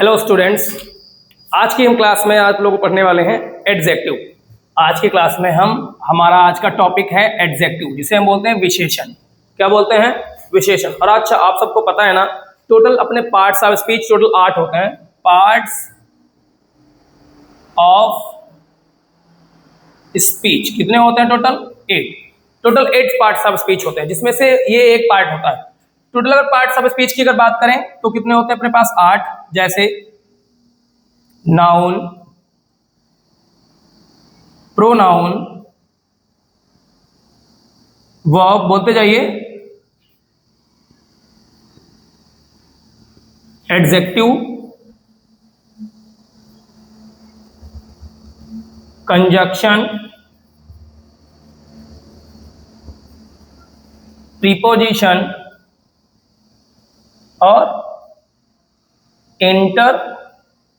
Hello students, आज की हम क्लास में आप लोग पढ़ने वाले हैं एडजेक्टिव। आज की क्लास में हमारा आज का टॉपिक है एडजेक्टिव, जिसे हम बोलते हैं विशेषण। क्या बोलते हैं? विशेषण। और अच्छा, आप सबको पता है ना, टोटल अपने पार्ट्स ऑफ स्पीच टोटल 8 होते हैं। पार्ट्स ऑफ स्पीच कितने होते हैं? Total 8। Total 8 parts of speech होते हैं, जिसमें से ये एक पार्ट होता है। टोटल अगर पार्ट्स ऑफ स्पीच की अगर बात करें तो कितने होते हैं अपने पास? 8। जैसे नाउन, प्रोनाउन, वर्ब, बोलते जाइए, एडजेक्टिव, कंजक्शन, प्रीपोजिशन और इंटरजेक्शन।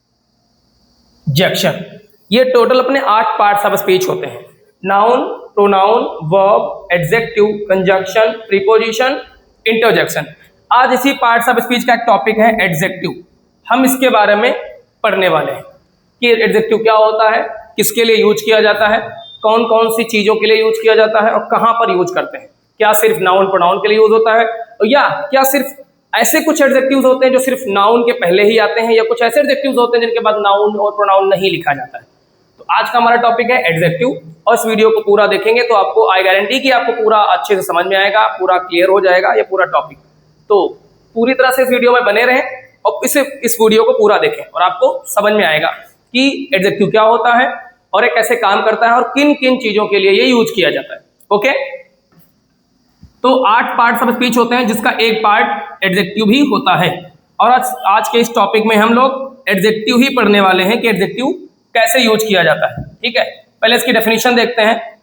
ये टोटल अपने 8 पार्ट्स ऑफ स्पीच होते हैं। Noun, pronoun, verb, adjective, conjunction, preposition, interjection. आज इसी पार्ट्स ऑफ स्पीच का एक टॉपिक है एडजेक्टिव। हम इसके बारे में पढ़ने वाले हैं कि एडजेक्टिव क्या होता है, किसके लिए यूज किया जाता है, कौन कौन सी चीजों के लिए यूज किया जाता है और कहां पर यूज करते हैं। क्या सिर्फ नाउन प्रोनाउन के लिए यूज होता है, या क्या सिर्फ ऐसे कुछ एडजेक्टिव्स होते हैं जो सिर्फ नाउन के पहले ही आते हैं, या कुछ ऐसे एडजेक्टिव्स होते हैं जिनके बाद नाउन और प्रोनाउन नहीं लिखा जाता है। तो आज का हमारा टॉपिक है एडजेक्टिव, और इस वीडियो को पूरा देखेंगे तो आपको आई गारंटी कि आपको पूरा अच्छे से समझ में आएगा, पूरा क्लियर हो जाएगा ये पूरा टॉपिक। तो पूरी तरह से इस वीडियो में बने रहें और इस वीडियो को पूरा देखें और आपको समझ में आएगा कि एडजेक्टिव क्या होता है और ये कैसे काम करता है और किन किन चीजों के लिए ये यूज किया जाता है। ओके, तो 8 पार्ट्स ऑफ स्पीच होते हैं, जिसका एक पार्ट एडजेक्टिव भी होता है। और आज के इस टॉपिक में हम लोग एडजेक्टिव ही पढ़ने वाले हैं कि एडजेक्टिव कैसे यूज किया जाता है। ठीक है, पहले इसकी डेफिनेशन देखते हैं।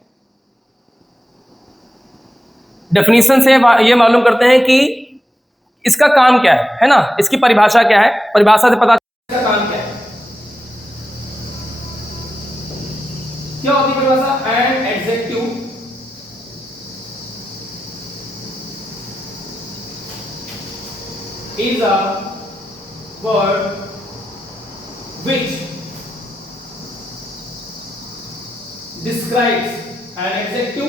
डेफिनेशन से ये मालूम करते हैं कि इसका काम क्या है ना, इसकी परिभाषा क्या है। परिभाषा से पता इसका काम क्या है। क्या होती है परिभाषा? An adjective is a word which describes an adjective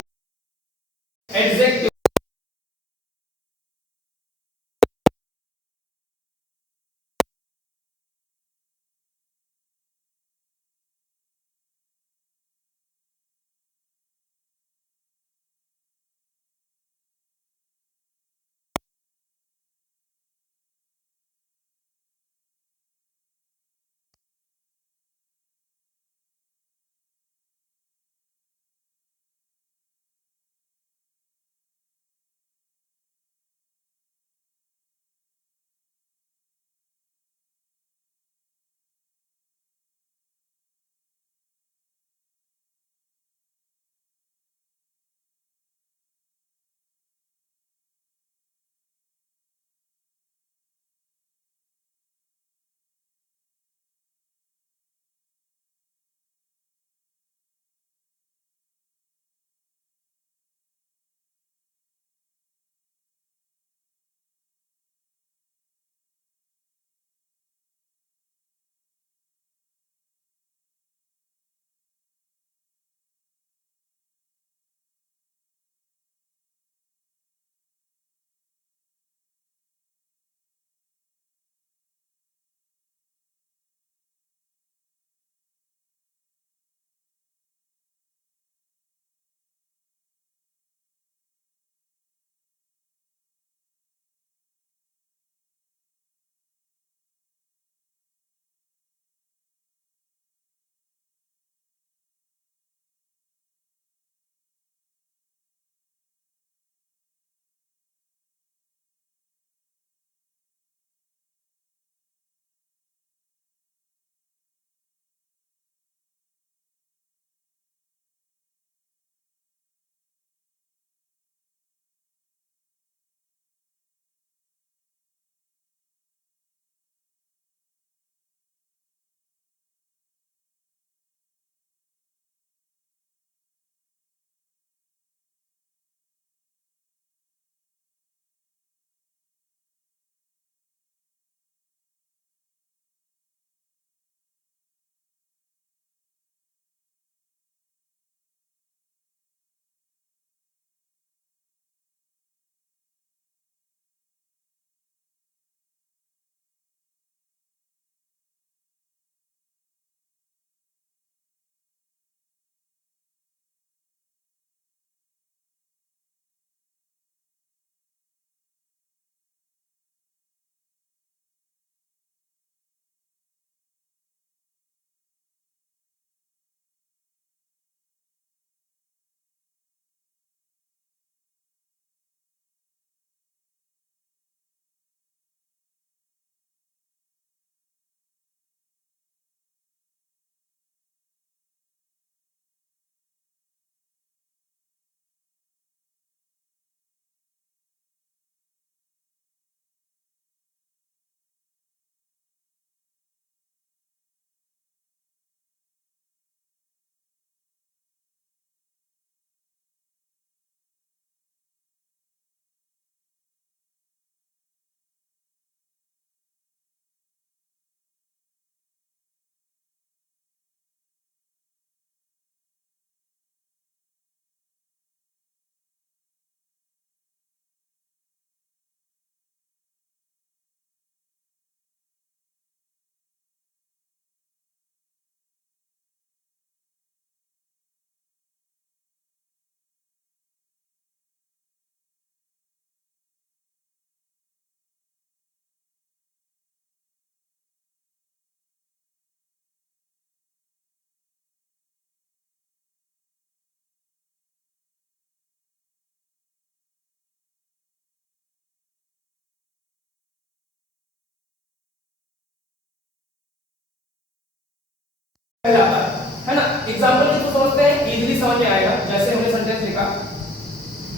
कहलाता है ना। एग्जांपल की तो समझते हैं, इजीली समझ में आएगा। जैसे हमने सेंटेंस लिखा,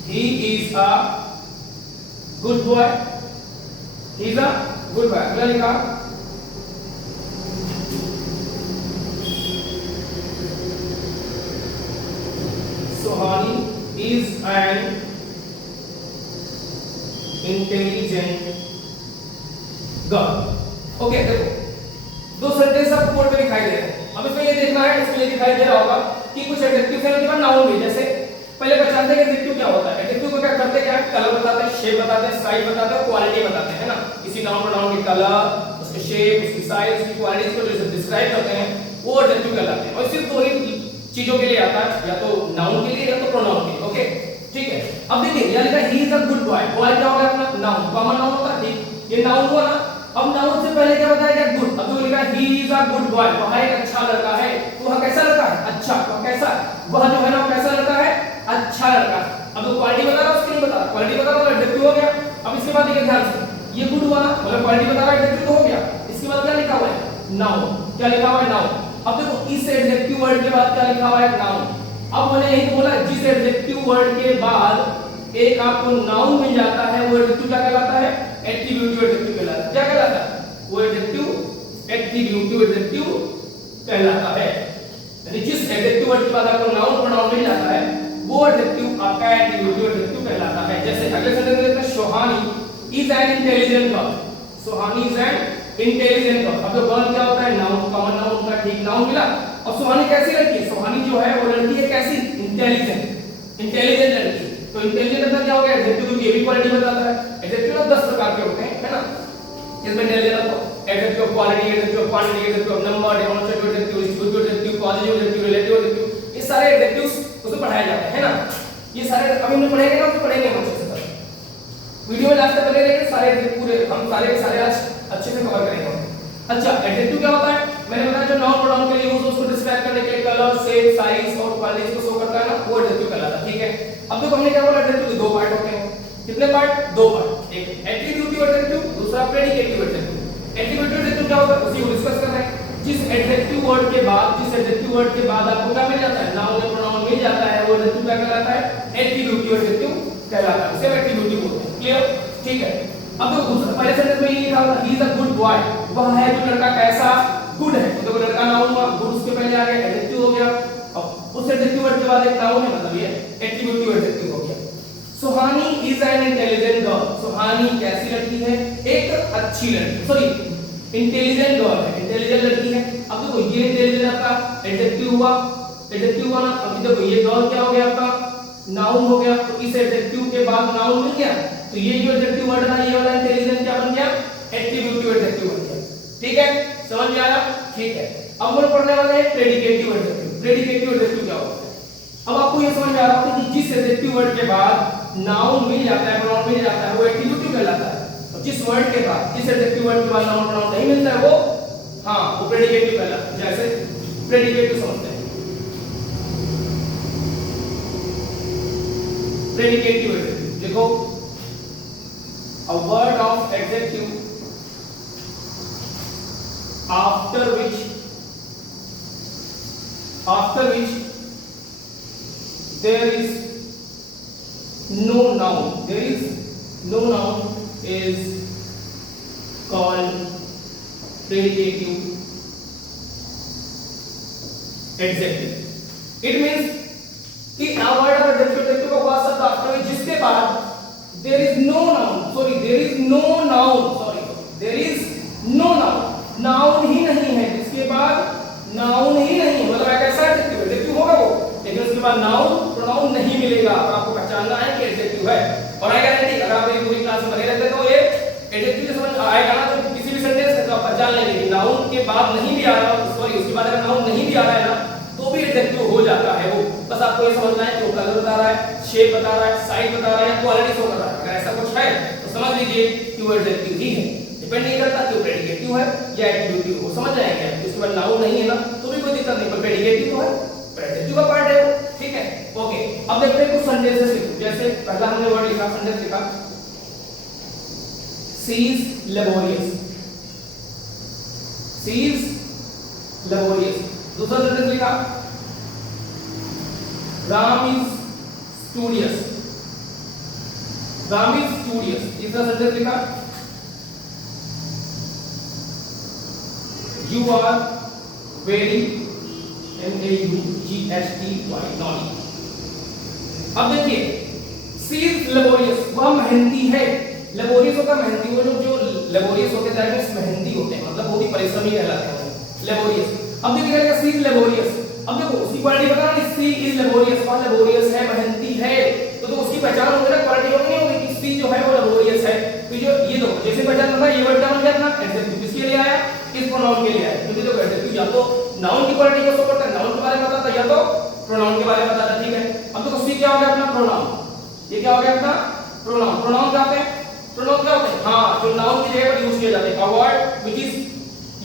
he is a good boy, he is a good boy. अगला लिखा, Sohani is an intelligent girl. Okay, देखो दो सेंटेंस आपको बोर्ड पे दिखाई दे रहे हैं। अब इसमें ये देखना है, इसमें ये दिखाई दे रहा होगा कि कुछ एडजेक्टिव है, उनके बाद नाउन भी। जैसे पहले पहचानते हैं एडजेक्टिव क्या होता है। एडजेक्टिव को क्या करते, क्या कलर बताते हैं, शेप बताते हैं, साइज बताते हैं, क्वालिटी बताते हैं, है ना। किसी नाउन प्रोनाउन की कलर, उसकी शेप, उसकी साइज, उसकी क्वालिटी को जो डिस्क्राइब करते हैं वो एडजेक्टिव कहलाते हैं। और सिर्फ दो ही चीजों के लिए आता है, या तो नाउन के लिए या तो प्रोनाउन के लिए। ओके, ठीक है। अब देखिए यहां लिखा he is a good boy. Boy क्या हो गया अपना नाउन, कॉमन नाउन होता है, ठीक, ये नाउन हुआ ना। अब नाउन से पहले क्या बताया गया, गुड। अब तो लिखा he is a good boy, वह एक अच्छा लड़का है। तो वह कैसा लड़का है, अच्छा। वह कैसा, वह जो है ना कैसा लड़का है, अच्छा लड़का है। अब तो क्वालिटी बता रहा, उसकी नहीं बता रहा, क्वालिटी बता रहा, एडजेक्टिव हो गया। अब इसके बाद देखिए ध्यान से, ये गुड हुआ ना, मतलब क्वालिटी बता रहा है, एडजेक्टिव तो हो गया। इसके बाद क्या लिखा हुआ है, नाउन। क्या लिखा हुआ है, नाउन। अब देखो इस एडजेक्टिव वर्ड के बाद क्या लिखा हुआ है, नाउन। अब मैंने यही बोला, जिस एडजेक्टिव वर्ड के बाद एक आपको नाउन मिल जाता है वो एडजेक्टिव क्या कहलाता है, एट्रिब्यूटिव एडजेक्टिव कहलाता है। क्या कहलाता है वो एडजेक्टिव, एट्रिब्यूटिव एडजेक्टिव कहलाता है। यानी जिस एडजेक्टिव वर्ड के बाद आपको नाउन प्रोनाउन मिल जाता है वो एडजेक्टिव आपका एट्रिब्यूटिव एडजेक्टिव कहलाता है। जैसे अगले सेंटेंस में देखते हैं, Sohani is an intelligent girl. Sohani is an intelligent girl. अब तो गर्ल क्या होता है, नाउन, कॉमन नाउन होता है, ठीक, नाउन मिला। और सोहानी कैसी लड़की है, सोहानी जो है वो लड़की है कैसी, इंटेलिजेंट, इंटेलिजेंट लड़की। तो इंटेलिजेंट मतलब क्या हो गया, एडजेक्टिव की ये भी क्वालिटी बताता है। एडजेक्टिव ना 10 प्रकार के होते हैं, है ना। इसमें इंटेलिजेंट तो adjective of quality, adjective of quantity, adjective of number, demonstrative adjective, descriptive adjective, positive adjective, relative adjective, ये सारे एडजेक्टिव्स उसमें पढ़ाए जाते हैं, है ना। ये सारे अभी हम पढ़ेंगे ना, तो पढ़ेंगे अच्छे से। वीडियो में लास्ट तक बने रहिए, सारे पूरे हम सारे के सारे आज अच्छे से कवर करेंगे। अच्छा, एडजेक्टिव क्या होता है, मैंने बताया जो नाउन प्रोनाउन के लिए यूज उसको डिस्क्राइब करने के लिए कलर, शेप, साइज और क्वालिटी को शो करता है ना, वो एडजेक्टिव कहलाता है, ठीक है। अब देखो हमने क्या बोला, एडजेक्टिव के दो पार्ट होते हैं। कितने पार्ट, दो पार्ट। एक एट्रिब्यूटिव एडजेक्टिव, दूसरा प्रेडिकेटिव एडजेक्टिव। एट्रिब्यूटिव एडजेक्टिव क्या होता है, उसी को डिस्कस कर रहे हैं। जिस एडजेक्टिव वर्ड के बाद, जिस एडजेक्टिव वर्ड के बाद आपको क्या मिल जाता है, नाउन या प्रोनाउन मिल जाता है, वो एडजेक्टिव क्या कहलाता है, एट्रिब्यूटिव एडजेक्टिव कहलाता है। उसे एट्रिब्यूटिव बोलते हैं। क्लियर, ठीक है। अब देखो दूसरा पहले सेंटेंस में ये लिखा हुआ ही इज अ गुड बॉय, वह है जो लड़का कैसा, गुड है। तो देखो लड़का नाउन हुआ, गुड उसके पहले आ गया, एडजेक्टिव हो गया। अब उस एडजेक्टिव वर्ड के बाद एक नाउन है, मतलब ये एट्रिब्यूटिव एडजेक्टिव हो गया। Sohani is an intelligent girl. Sohani कैसी लड़की है, एक अच्छी लड़की, सॉरी इंटेलिजेंट गर्ल है, इंटेलिजेंट लड़की है। अब देखो ये इंटेलिजेंट आपका एडजेक्टिव हुआ, एडजेक्टिव हुआ ना। अब देखो ये गर्ल क्या हो गया आपका, नाउन हो गया। तो इस एडजेक्टिव के बाद नाउन मिल गया, तो ये जो एडजेक्टिव वर्ड था ये वाला इंटेलिजेंट क्या बन गया, एट्रिब्यूटिव एडजेक्टिव बन गया। ठीक है, समझ में आया, ठीक है। अब हम पढ़ने वाले हैं प्रेडिकेटिव एडजेक्टिव। प्रेडिकेटिव एडजेक्टिव क्या होता है, अब आपको ये समझ में आ रहा होगा कि जिस एडजेक्टिव वर्ड के बाद नाउन मिल जाता है, प्रोनाउन मिल जाता है, वो एट्रिब्यूटिव कहलाता है। और जिस वर्ड के बाद, जिस एडजेक्टिव वर्ड के बाद नाउन प्रोनाउन नहीं मिलता है, वो हाँ वो प्रेडिकेटिव कहलाता है। जैसे प्रेडिकेटिव समझते हैं, प्रेडिकेटिव एडजेक्टिव देखो, a word of adjective after which there is no noun is called predicative adjective. It means कि a word of adjective का हुआ शब्द after which जिसके बाद there is no noun, noun ही नहीं है, जिसके बाद नाउन ही नहीं, मतलब कैसा एडजेक्टिव होगा वो, लेकिन उसके बाद नाउन प्रोनाउन नहीं मिलेगा। और आपको पहचानना है कि एडजेक्टिव है। और आई गारंटी अगर आप मेरी पूरी क्लास में बने रहते तो ये एडजेक्टिव समझ आएगा ना, तो किसी भी सेंटेंस में तो आप पहचान लेंगे कि नाउन के बाद नहीं भी आ रहा, सॉरी उसके बाद अगर नाउन नहीं भी आ रहा है ना, तो भी एडजेक्टिव हो जाता है वो। बस आपको ये समझना है कि वो कलर बता रहा है, शेप बता रहा है, साइज बता रहा है, या क्वालिटी शो कर रहा है। अगर ऐसा कुछ है तो समझ लीजिए कि वो एडजेक्टिव ही है। डिपेंड नहीं करता कि वो प्रेडिकेटिव है या एट्रिब्यूटिव हो, समझ जाएंगे आप। उसके बाद नाउन नहीं है ना तो भी कोई दिक्कत नहीं, पर प्रेडिकेटिव तो है, एडजेक्टिव का पार्ट है वो, ठीक है। ओके, अब देखते हैं कुछ सेंटेंसेस लिखो। जैसे पहला हमने वर्ड लिखा, सेंटेंस लिखा, she is laborious. She is laborious. दूसरा सेंटेंस लिखा, Ram is studious, Ram is studious. तीसरा सेंटेंस लिखा, you are very, NAUGHTY, naughty. अब देखिए, सी इज लेबोरियस, वह मेहनती है। लेबोरियस होता है मेहनती, वो लोग जो लेबोरियस होते हैं दैट मेहनती होते हैं, मतलब बहुत ही परिश्रमी कहलाते हैं लेबोरियस। अब देखिए सी इज लेबोरियस, अब देखो उसकी क्वालिटी बता ना, सी इज लेबोरियस, वह लेबोरियस है, मेहनती है, तो उसकी पहचान होगी ना, क्वालिटी होगी नहीं होगी कि सी जो है वो लेबोरियस है। तो जो ये दो जैसे पहचान होगा, ये वर्ड क्या बन गया अपना एडजेक्टिव, किसके लिए आया, किस प्रोनाउन के लिए आया, क्योंकि देखो एडजेक्टिव या तो नाउन की क्वालिटी को शो करता है, नाउन के बारे में बताता है, या तो प्रोनाउन के बारे में बताता है, ठीक है। अब देखो सी क्या हो गया अपना प्रोनाउन, ये क्या हो गया अपना प्रोनाउन। प्रोनाउन क्या होते हैं, प्रोनाउन क्या होते हैं, हाँ जो नाउन की जगह पर यूज किए जाते हैं, a word which is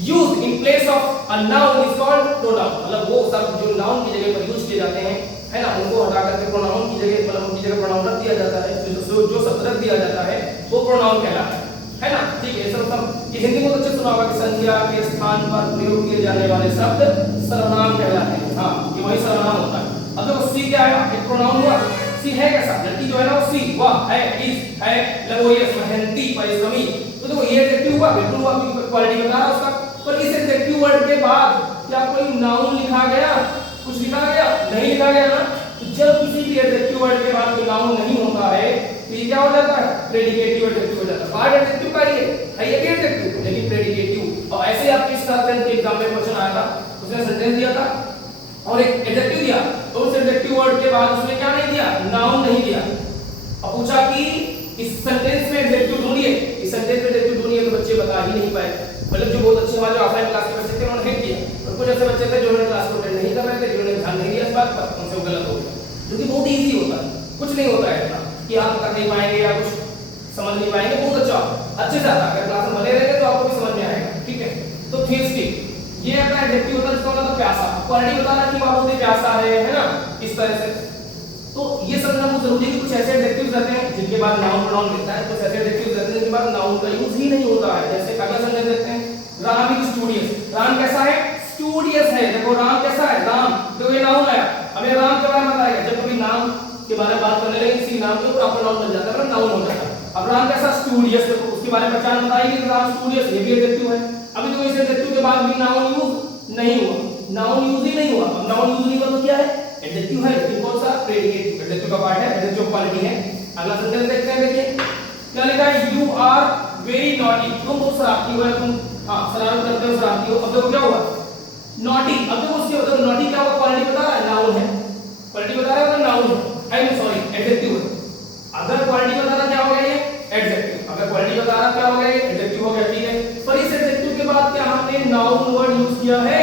used in place of a noun is called pronoun, मतलब वो सब जो नाउन की जगह पर यूज किए जाते हैं, है ना, उनको हटा करके प्रोनाउन की जगह, मतलब उनकी जगह प्रोनाउन रख दिया जाता है, जो शब्द रख दिया जाता है वो प्रोनाउन कहलाता है ना, ठीक है। सब ये हिंदी में तो अच्छे सुना होगा कि संज्ञा के स्थान पर प्रयोग किए जाने वाले शब्द सर्वनाम कहलाते हैं, हाँ ये वही सर्वनाम होता है। अब देखो सी क्या है, एक प्रोनाउन हुआ, सी है कैसा, लड़की जो है ना वो सी, वह है, इज है, लेबोरियस मेहनती परिश्रमी, तो देखो ये एडजेक्टिव हुआ, बिल्कुल हुआ, क्वालिटी बता रहा उसका। पर इस एडजेक्टिव वर्ड के बाद क्या कोई नाउन लिखा गया, कुछ लिखा गया, नहीं लिखा गया ना। तो जब किसी भी एडजेक्टिव वर्ड के बाद कोई नाउन नहीं होता है तो ये क्या हो जाता है, प्रेडिकेटिव एडजेक्टिव हो जाता है। पार्ट एडजेक्टिव का ये है, ये एडजेक्टिव लेकिन प्रेडिकेटिव। और ऐसे आपके इस तरह के एग्जाम में क्वेश्चन आया था, उसने सेंटेंस दिया था और एक एडजेक्टिव दिया, तो उस एडजेक्टिव वर्ड के बाद उसने क्या नहीं दिया, नाउन नहीं दिया। अब पूछा कि इस सेंटेंस में एडजेक्टिव ढूंढिए, इस सेंटेंस में एडजेक्टिव ढूंढिए, तो बच्चे बता ही नहीं पाए। मतलब जो बहुत अच्छे हमारे ऑफलाइन क्लास के बच्चे थे उन्होंने हिट किया, और कुछ ऐसे बच्चे थे जो उन्होंने क्लास को अटेंड नहीं कर रहे थे, जिन्होंने ध्यान नहीं दिया इस बात पर, उनसे वो गलत हो गया। जो कि बहुत इजी होता है, कुछ नहीं होता है इतना कि आप कर नहीं पाएंगे या कुछ समझ नहीं पाएंगे, बहुत अच्छा अच्छे से आता है, अगर क्लास में बने रहेंगे तो आपको भी समझ में आएगा, ठीक है। तो थिर्स्टी ये अपना एडजेक्टिव होता है जिसका मतलब प्यासा, क्वालिटी बताना कि वह बहुत ही प्यासा है ना, इस तरह से। तो ये समझना बहुत जरूरी है कि कुछ ऐसे एडजेक्टिव्स रहते हैं जिनके बाद नाउन प्रोनाउन मिलता है, कुछ ऐसे एडजेक्टिव्स रहते हैं जिनके बाद नाउन का यूज ही नहीं होता है। जैसे अगला सेंटेंस देखते हैं, राम इज स्टूडियस, राम कैसा है, स्टूडियस है। देखो राम कैसा है, राम, देखो ये नाउन आया, अब ये राम के बारे में बताएगा, जब कभी नाम के बारे में बात करने लगे इसी नाम के ऊपर आपका नाउन बन जाता है, मतलब नाउन हो जाता है। अब राम कैसा, स्टूडियस, देखो उसके बारे में पहचान बताएगी कि राम स्टूडियस, ये भी एडजेक्टिव है। अभी तो इस एडजेक्टिव के बाद भी नाउन यूज नहीं हुआ, नाउन यूज ही नहीं हुआ। अब नाउन यूज नहीं हुआ तो क्या है, एडजेक्टिव है, लेकिन कौन सा, प्रेडिकेटिव, एडजेक्टिव का पार्ट है, एडजेक्टिव क्वालिटी है। अगला सेंटेंस देखते हैं, देखिए क्या लिखा है, यू आर वेरी नॉटी, तुम बहुत शरारती हो, तुम हां शरारत करते हो, शरारती हो। अब देखो क्या हुआ, नॉटी, अब देखो उसके मतलब नॉटी क्या हुआ, क्वालिटी बता रहा है, नाउन है, क्वालिटी बता रहा है, नाउन है, आई एम सॉरी एडजेक्टिव है। अगर क्वालिटी बता रहा क्या हो गया, ये एडजेक्टिव, अगर क्वालिटी बता रहा क्या हो गया, ये एडजेक्टिव हो गया, ठीक है। पर इस एडजेक्टिव के बाद क्या हमने नाउन वर्ड यूज किया है,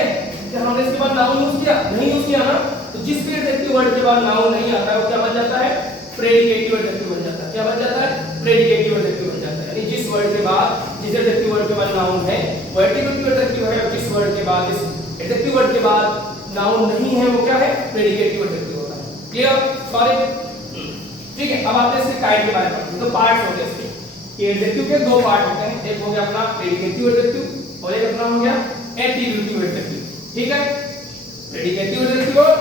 क्या हमने इसके बाद नाउन यूज किया, नहीं यूज किया ना। तो जिस भी एडजेक्टिव वर्ड के बाद नाउन नहीं आता है वो क्या बन जाता है, प्रेडिकेटिव एडजेक्टिव बन जाता है। क्या बन जाता है, प्रेडिकेटिव एडजेक्टिव बन जाता है। यानी जिस वर्ड के बाद, जिस एडजेक्टिव वर्ड के बाद नाउन है वो एडजेक्टिव एडजेक्टिव है, और जिस वर्ड के बाद, जिस एडजेक्टिव वर्ड के बाद नाउन नहीं है वो क्या है, प्रेडिकेटिव एडजेक्टिव होता है। क्लियर, सॉरी, ठीक है। अब आते हैं इसके काइंड के बारे में। तो पार्ट्स होते हैं इसके, ये एडजेक्टिव के दो पार्ट होते हैं, एक हो गया अपना प्रेडिकेटिव एडजेक्टिव और एक अपना हो गया एट्रिब्यूटिव एडजेक्टिव, ठीक है। प्रेडिकेटिव एडजेक्टिव और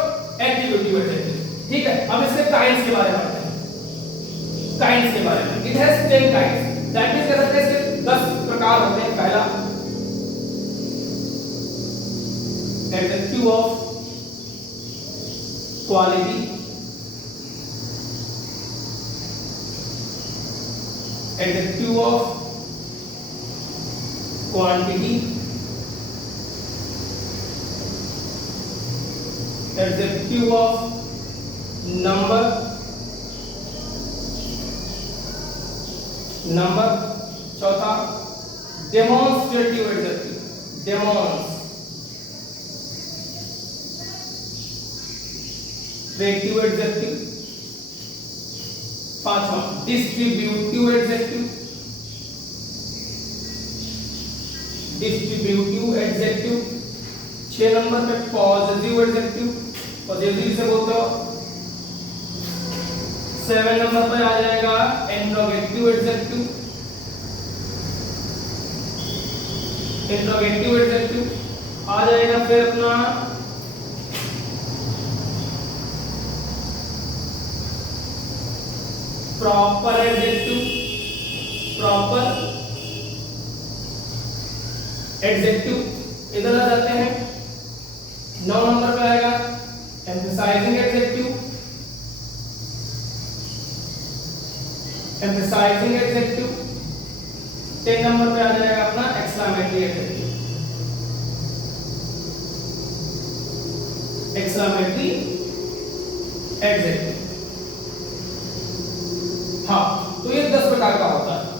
एट्रिब्यूटिव एडजेक्टिव, ठीक है। अब इसके काइंड्स के बारे में बात करें, काइंड्स के बारे में। It has 10 kinds, that means कह सकते हैं इसके 10 प्रकार होते हैं। पहला adjective of quality, adjective of quantity, adjective of number, चौथा डेमोन्स्ट्रेटिव एडजेक्टिव, डेमोन्स्ट्रेटिव एडजेक्टिव, पांचवा डिस्ट्रीब्यूटिव एडजेक्टिव, डिस्ट्रीब्यूटिव 6 नंबर पे पॉजिटिव एडजेक्टिव, पॉजिटिव से बोलते हो। 7 नंबर पे आ जाएगा इंट्रोगेटिव एडजेक्टिव, इंट्रोगेटिव एडजेक्टिव आ जाएगा। फिर अपना प्रॉपर एडजेक्टिव, प्रॉपर एडजेक्टिव इधर आ जाते हैं। 9 नंबर पे आएगा emphasising adjective, emphasising adjective. 10 number पे आ जाएगा अपना एक्सक्लेमेटरी एडजेक्टिव, एक्सक्लेमेटरी एडजेक्टिव। हाँ, तो ये 10 प्रकार का होता है।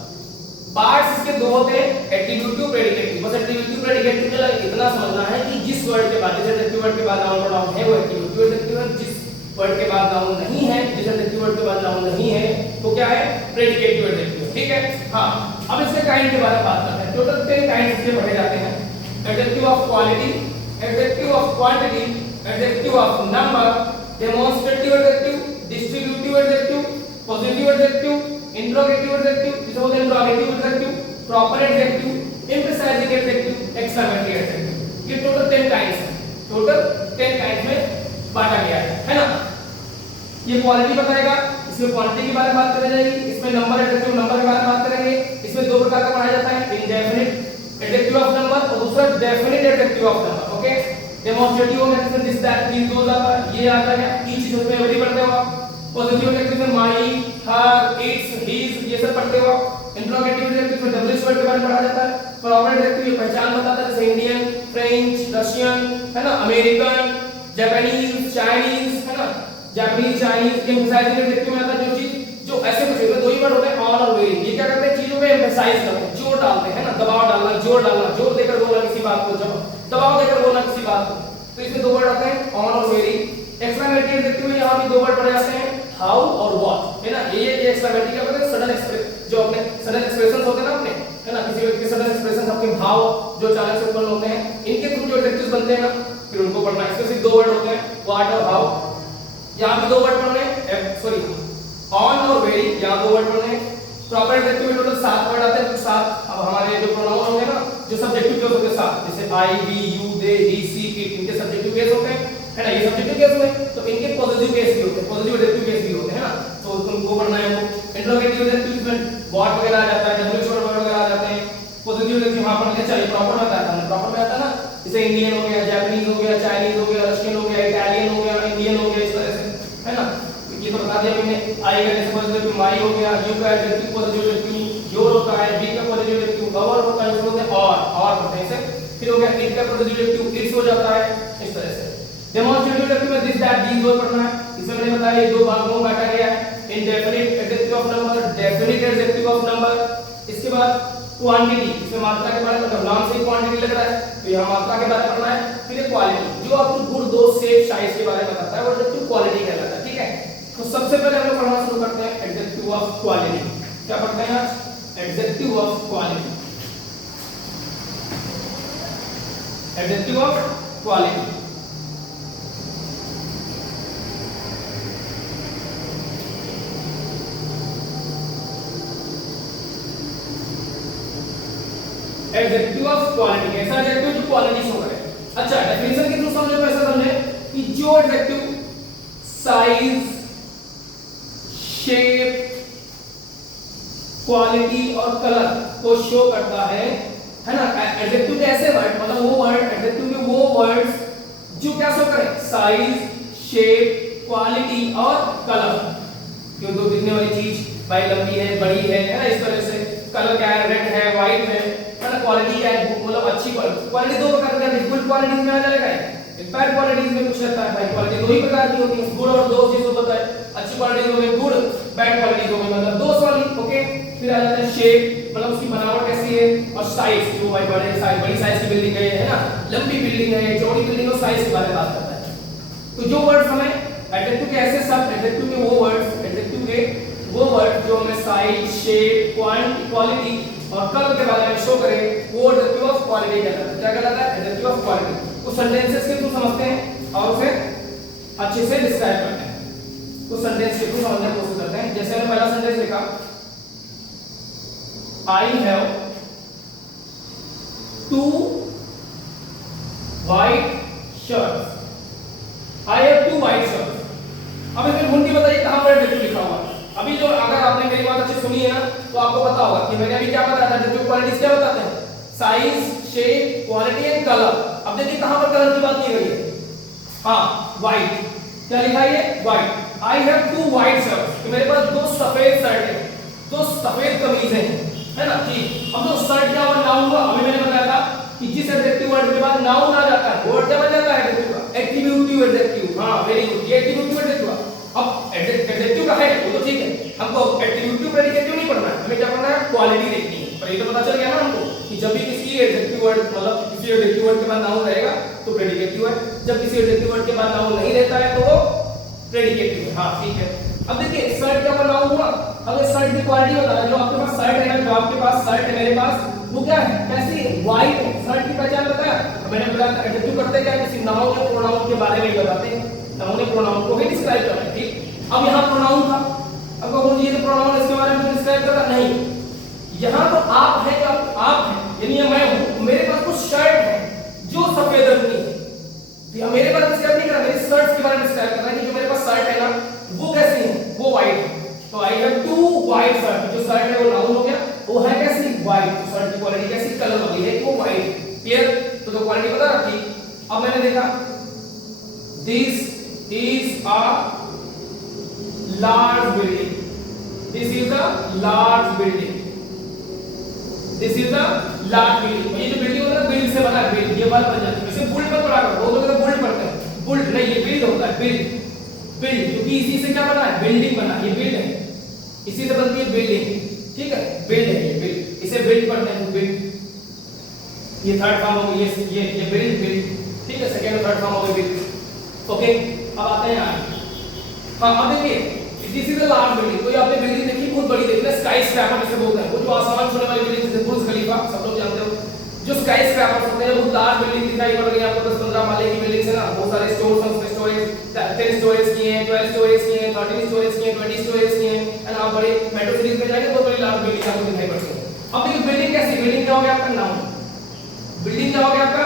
पार्ट्स इसके दो होते हैं, एट्रीब्यूटिव, प्रेडिकेटिव। बस एट्रीब्यूटिव प्रेडिकेटिव में इतना समझना है कि जिस वर्ड के बाद, जैसे एडजेक्टिव वर्ड के बाद नाउन प्रोनाउन है वो एट्रीब्यूटिव एडजेक्टिव है, जिस वर्ड के बाद नाउन नहीं है, जिस एडजेक्टिव वर्ड के बाद नाउन नहीं है वो क्या है, प्रेडिकेटिव एडजेक्टिव। ठीक है। हाँ, अब इसके काइंड के बारे में बात करते हैं। टोटल 10 काइंड इसके पढ़े जाते हैं। Adjective of quality, adjective of quantity, adjective of number, demonstrative adjective, distributive adjective, positive adjective, interrogative adjective, this was interrogative adjective, proper adjective, emphasising adjective, exclamatory adjective. ये टोटल 10 काइंड्स हैं। Total 10 kinds में बांटा गया है ना। ये quality बताएगा, इसमें क्वांटिटी के बारे में बात करी जाएगी, इसमें नंबर एडजेक्टिव नंबर के बारे में बात करेंगे। इसमें दो प्रकार का पढ़ा जाता है, इंडेफिनिट एडजेक्टिव ऑफ नंबर और दूसरा definite adjective of number. Okay, demonstrative में दिस दैट दीस दोस आता है, ये आता है, ईच इसमें एवरी पढ़ते हो आप। पॉजिटिव एडजेक्टिव में माय, हर, इट्स, हिज ये सब पढ़ते हो आप। इंट्रोगेटिव एडजेक्टिव में डब्ल्यूएच वर्ड के बारे में पढ़ा जाता है। प्रॉपर एडजेक्टिव ये पहचान बताता है, जैसे इंडियन, फ्रेंच, रशियन, है ना, अमेरिकन, जापानीज, चाइनीज, है ना, जापानीज, चाइनीज। एम्फसाइजिंग एडजेक्टिव में आता है जो चीज जो ऐसे कुछ होता है, दो ही वर्ड होते हैं ऑन और वेरी। ये क्या करते हैं, चीजों पे एम्फसाइज करते हैं, जोर डालते हैं, है ना, दबाव डालना, जोर डालना, जोर देकर बोलना किसी बात को, जब दबाव देकर बोलना किसी बात को। तो इसमें दो वर्ड आते हैं ऑन और वेरी। एक्सक्लेमेटरी एडजेक्टिव में यहां भी दो वर्ड पड़े जाते हैं, हाउ और व्हाट, है ना। ये एक्सक्लेमेटरी का मतलब सडन एक्सप्रेस, जो अपने सडन एक्सप्रेशंस होते हैं ना अपने, है ना, किसी व्यक्ति के सडन एक्सप्रेशन, आपके भाव जो अचानक से उत्पन्न होते हैं, इनके थ्रू जो एडजेक्टिव्स बनते हैं ना, फिर उनको पढ़ना है। इसमें सिर्फ दो वर्ड होते हैं, व्हाट और हाउ। यहां भी दो वर्ड पढ़ने हैं, सॉरी, ऑन और वेरी, यहां दो वर्ड पढ़ने हैं। प्रॉपर एडजेक्टिव में टोटल 7 वर्ड आते हैं, तो 7। अब हमारे जो प्रोनाउन होंगे ना, जो सब्जेक्टिव केस होते हैं 7, जैसे I, we, you, they, he, she, it, इनके सब्जेक्टिव केस होते हैं, है ना, ये सब्जेक्टिव केस हुए। तो इनके पॉजिटिव केस भी होते हैं, पॉजिटिव एडजेक्टिव केस भी होते हैं, है ना, तो तुमको पढ़ना है। इंट्रोगेटिव एडजेक्टिव में व्हाट वगैरह आ जाता है, डब्ल्यूएच वर्ड वगैरह आ जाते हैं। पॉजिटिव एडजेक्टिव वहां पर लेके चलिए प्रॉपर में आता है, प्रॉपर में आता है ना, जैसे इंडियन हो गया, जापानीज हो गया, चाइनीज हो गया, रशियन हो गया, इटालियन हो गया, इंडियन हो गया, इस तरह से, है ना। ये तो बता दिया मैंने। आई का जैसे पॉजिटिव माई हो गया, यू का एडजेक्टिव पॉजिटिव एडजेक्टिव योर होता है, बी का पॉजिटिव एडजेक्टिव अवर होता है, इसमें होते हैं और होते हैं इसे। फिर हो गया इट का पॉजिटिव एडजेक्टिव इट्स हो जाता है, इस तरह से। डेमोंस्ट्रेटिव एडजेक्टिव में दिस दैट दीस दो पढ़ना है। इसमें मैंने बताया ये दो भागों में बांटा गया है, indefinite adjective of number, definite adjective of number. इसके बाद क्वांटिटी, इसमें मात्रा के बारे में, मतलब नाम से क्वांटिटी लग रहा है तो यहां मात्रा के बारे में पढ़ना है। फिर क्वालिटी, जो आपको गुड, दोष, शेप, साइज के बारे में बताता है, वो एडजेक्टिव क्वालिटी कहलाता है। ठीक है, तो सबसे पहले हम लोग पढ़ना शुरू करते हैं एडजेक्टिव ऑफ क्वालिटी। क्या पढ़ते हैं आज? Adjective of quality, adjective of quality. Adjective of quality, ऐसा एडजेक्टिव जो क्वालिटी शो करे। अच्छा, डेफिनेशन के थ्रू समझे तो ऐसा समझे कि जो एडजेक्टिव साइज, शेप, क्वालिटी और कलर को शो करता है ना। एडजेक्टिव के ऐसे वर्ड, मतलब वो वर्ड, एडजेक्टिव के वो वर्ड्स जो क्या शो करें, साइज, शेप, क्वालिटी और कलर। क्यों, दो दिखने वाली चीज, भाई लंबी है, बड़ी है ना, इस तरह से। कलर क्या है, रेड है, व्हाइट है ना। क्वालिटी क्या है, मतलब अच्छी क्वालिटी। दो प्रकार का, गुड क्वालिटीज में आ जाएगा, एक बैड क्वालिटीज में कुछ रहता है। भाई क्वालिटी दो ही प्रकार की होती है, गुड और दोष, जिसको पता है। अच्छी क्वालिटीज हो गई गुड, बैड क्वालिटीज हो गई मतलब दोष वाली। ओके, फिर आ जाता है शेप, मतलब उसकी बनावट कैसी है, और साइज, जो भाई बड़ी साइज की बिल्डिंग है ना, लंबी बिल्डिंग है, चौड़ी बिल्डिंग है, साइज के बारे में बात करता है। तो जो वर्ड्स हमें एडजेक्टिव के ऐसे सब, एडजेक्टिव के वो वर्ड्स, एडजेक्टिव के वो वर्ड जो हमें साइज, शेप, क्वालिटी और कलर के बारे में शो करे, वो एडजेक्टिव ऑफ क्वालिटी कहलाता है। क्या कहलाता है? Adjective of quality. कुछ सेंटेंसेस के थ्रू समझते हैं और उसे अच्छे से डिस्क्राइब करते हैं। कुछ सेंटेंस के थ्रू समझने की कोशिश करते हैं। जैसे मैंने पहला सेंटेंस लिखा, I have 2 white shirts. I have 2 white shirts. अब इसमें ढूंढ के बताइए कहां पर एडजेक्टिव लिखा हुआ है। अब अभी जो अगर आपने मेरी बात अच्छी सुनी है ना तो आपको पता होगा कि मैंने अभी क्या बताया था, एडजेक्टिव क्वालिटीज क्या बताते हैं, size, shape, quality and colour. अब देखिए कहां पर कलर की बात की गई है, हाँ व्हाइट, क्या लिखा है white. I have 2 white shirts, मेरे पास 2 सफेद शर्ट है, 2 सफेद कमीज है ना। ठीक, अब तो शर्ट क्या हुआ, नाउन हुआ। अभी मैंने बताया था कि जिस एडजेक्टिव वर्ड के बाद नाउन आ जाता है वर्ड क्या बन जाता है एडजेक्टिव का, एट्रीब्यूटिव एडजेक्टिव। हां वेरी गुड, ये एट्रीब्यूटिव एडजेक्टिव हुआ। अब एडजेक्टिव का है वो तो ठीक है, हमको एट्रीब्यूटिव प्रेडिकेटिव नहीं पढ़ना है, हमें क्या पढ़ना है, क्वालिटी देखनी है। पर ये तो पता चल गया ना हमको कि जब भी किसी एडजेक्टिव वर्ड मतलब किसी एडजेक्टिव वर्ड के बाद नाउन रहेगा तो प्रेडिकेटिव है, जब किसी एडजेक्टिव वर्ड के बाद नाउन नहीं रहता है तो वो प्रेडिकेटिव है। हां ठीक है। अब देखिए शर्ट क्या नाउन हुआ। अब इस शर्ट की क्वालिटी बता रहा, जो आपके पास शर्ट है, जो आपके पास शर्ट है मेरे पास, वो क्या है, कैसी है, व्हाइट है। शर्ट की पहचान बताया मैंने, बताया एडजेक्टिव करते क्या है, किसी नाउन या प्रोनाउन के बारे में बताते हैं, नाउन या प्रोनाउन को ही डिस्क्राइब करते हैं। ठीक, अब यहाँ प्रोनाउन था, अब कहो ये तो प्रोनाउन इसके बारे में डिस्क्राइब कर रहा नहीं, यहाँ तो आप है, आप है यानी मैं हूं, मेरे पास कुछ शर्ट है जो सफेद रंग की है, तो मेरे पास डिस्क्राइब नहीं कर रहा, मेरी शर्ट्स के बारे में डिस्क्राइब कर रहा है कि जो मेरे पास शर्ट है ना वो कैसी है, वो व्हाइट है। तो आई हैव 2 व्हाइट शर्ट, जो शर्ट है वो नाउन हो गया, वो है कैसी, व्हाइट। तो शर्ट की क्वालिटी कैसी, कलर वाली है कि वो व्हाइट। क्लियर, तो क्वालिटी बता रखी। अब मैंने देखा this is a large building, this is a large building, this is a large building. ये जो बिल्डिंग होता है बिल्ड से बना है, बिल्ड ये बात बन जाती है। वैसे बुल्ड मत पढ़ा करो, वो तो बुल्ड पढ़ते हैं, बुल्ड नहीं, ये बिल्ड होता है, बिल्ड बिल्ड, क्योंकि इसी से क्या बना है, बिल्डिंग बना, ये बिल्ड है, इसी से बनती है बिल्डिंग। ठीक है, बिल्ड है ये बिल्ड, इसे बिल्ड पढ़ते हैं, बिल्ड। ये थर्ड फॉर्म हो गई, ये बिल्ड बिल्ड। ठीक है, सेकंड और थर्ड फॉर्म हो गई बिल्ड। ओके, अब आते हैं यहाँ। हाँ अब देखिए this is a large building, कोई आपने बिल्डिंग देखी बहुत बड़ी देखी ना, स्काई स्क्रैपर जिसे बोलते हैं, वो जो आसमान छूने वाली बिल्डिंग जैसे बुर्ज खलीफा सब लोग जानते हो, जो स्काई स्क्रैपर्स होते हैं, वो लार्ज बिल्डिंग दिखाई पड़ रही है आपको, 10-15 माले की बिल्डिंग है ना, बहुत सारे स्टोर्स हैं, स्टोरेज 10 स्टोरेज की हैं, 12 स्टोरेज की हैं, 13 स्टोरेज की हैं, 20 स्टोरेज की हैं, एंड आप बड़े मेट्रो सिटीज में जाएंगे तो बड़ी लार्ज बिल्डिंग आपको दिखाई पड़ती है। अब देखिए बिल्डिंग कैसी, बिल्डिंग क्या हो गया आपका नाउन, बिल्डिंग क्या हो गया आपका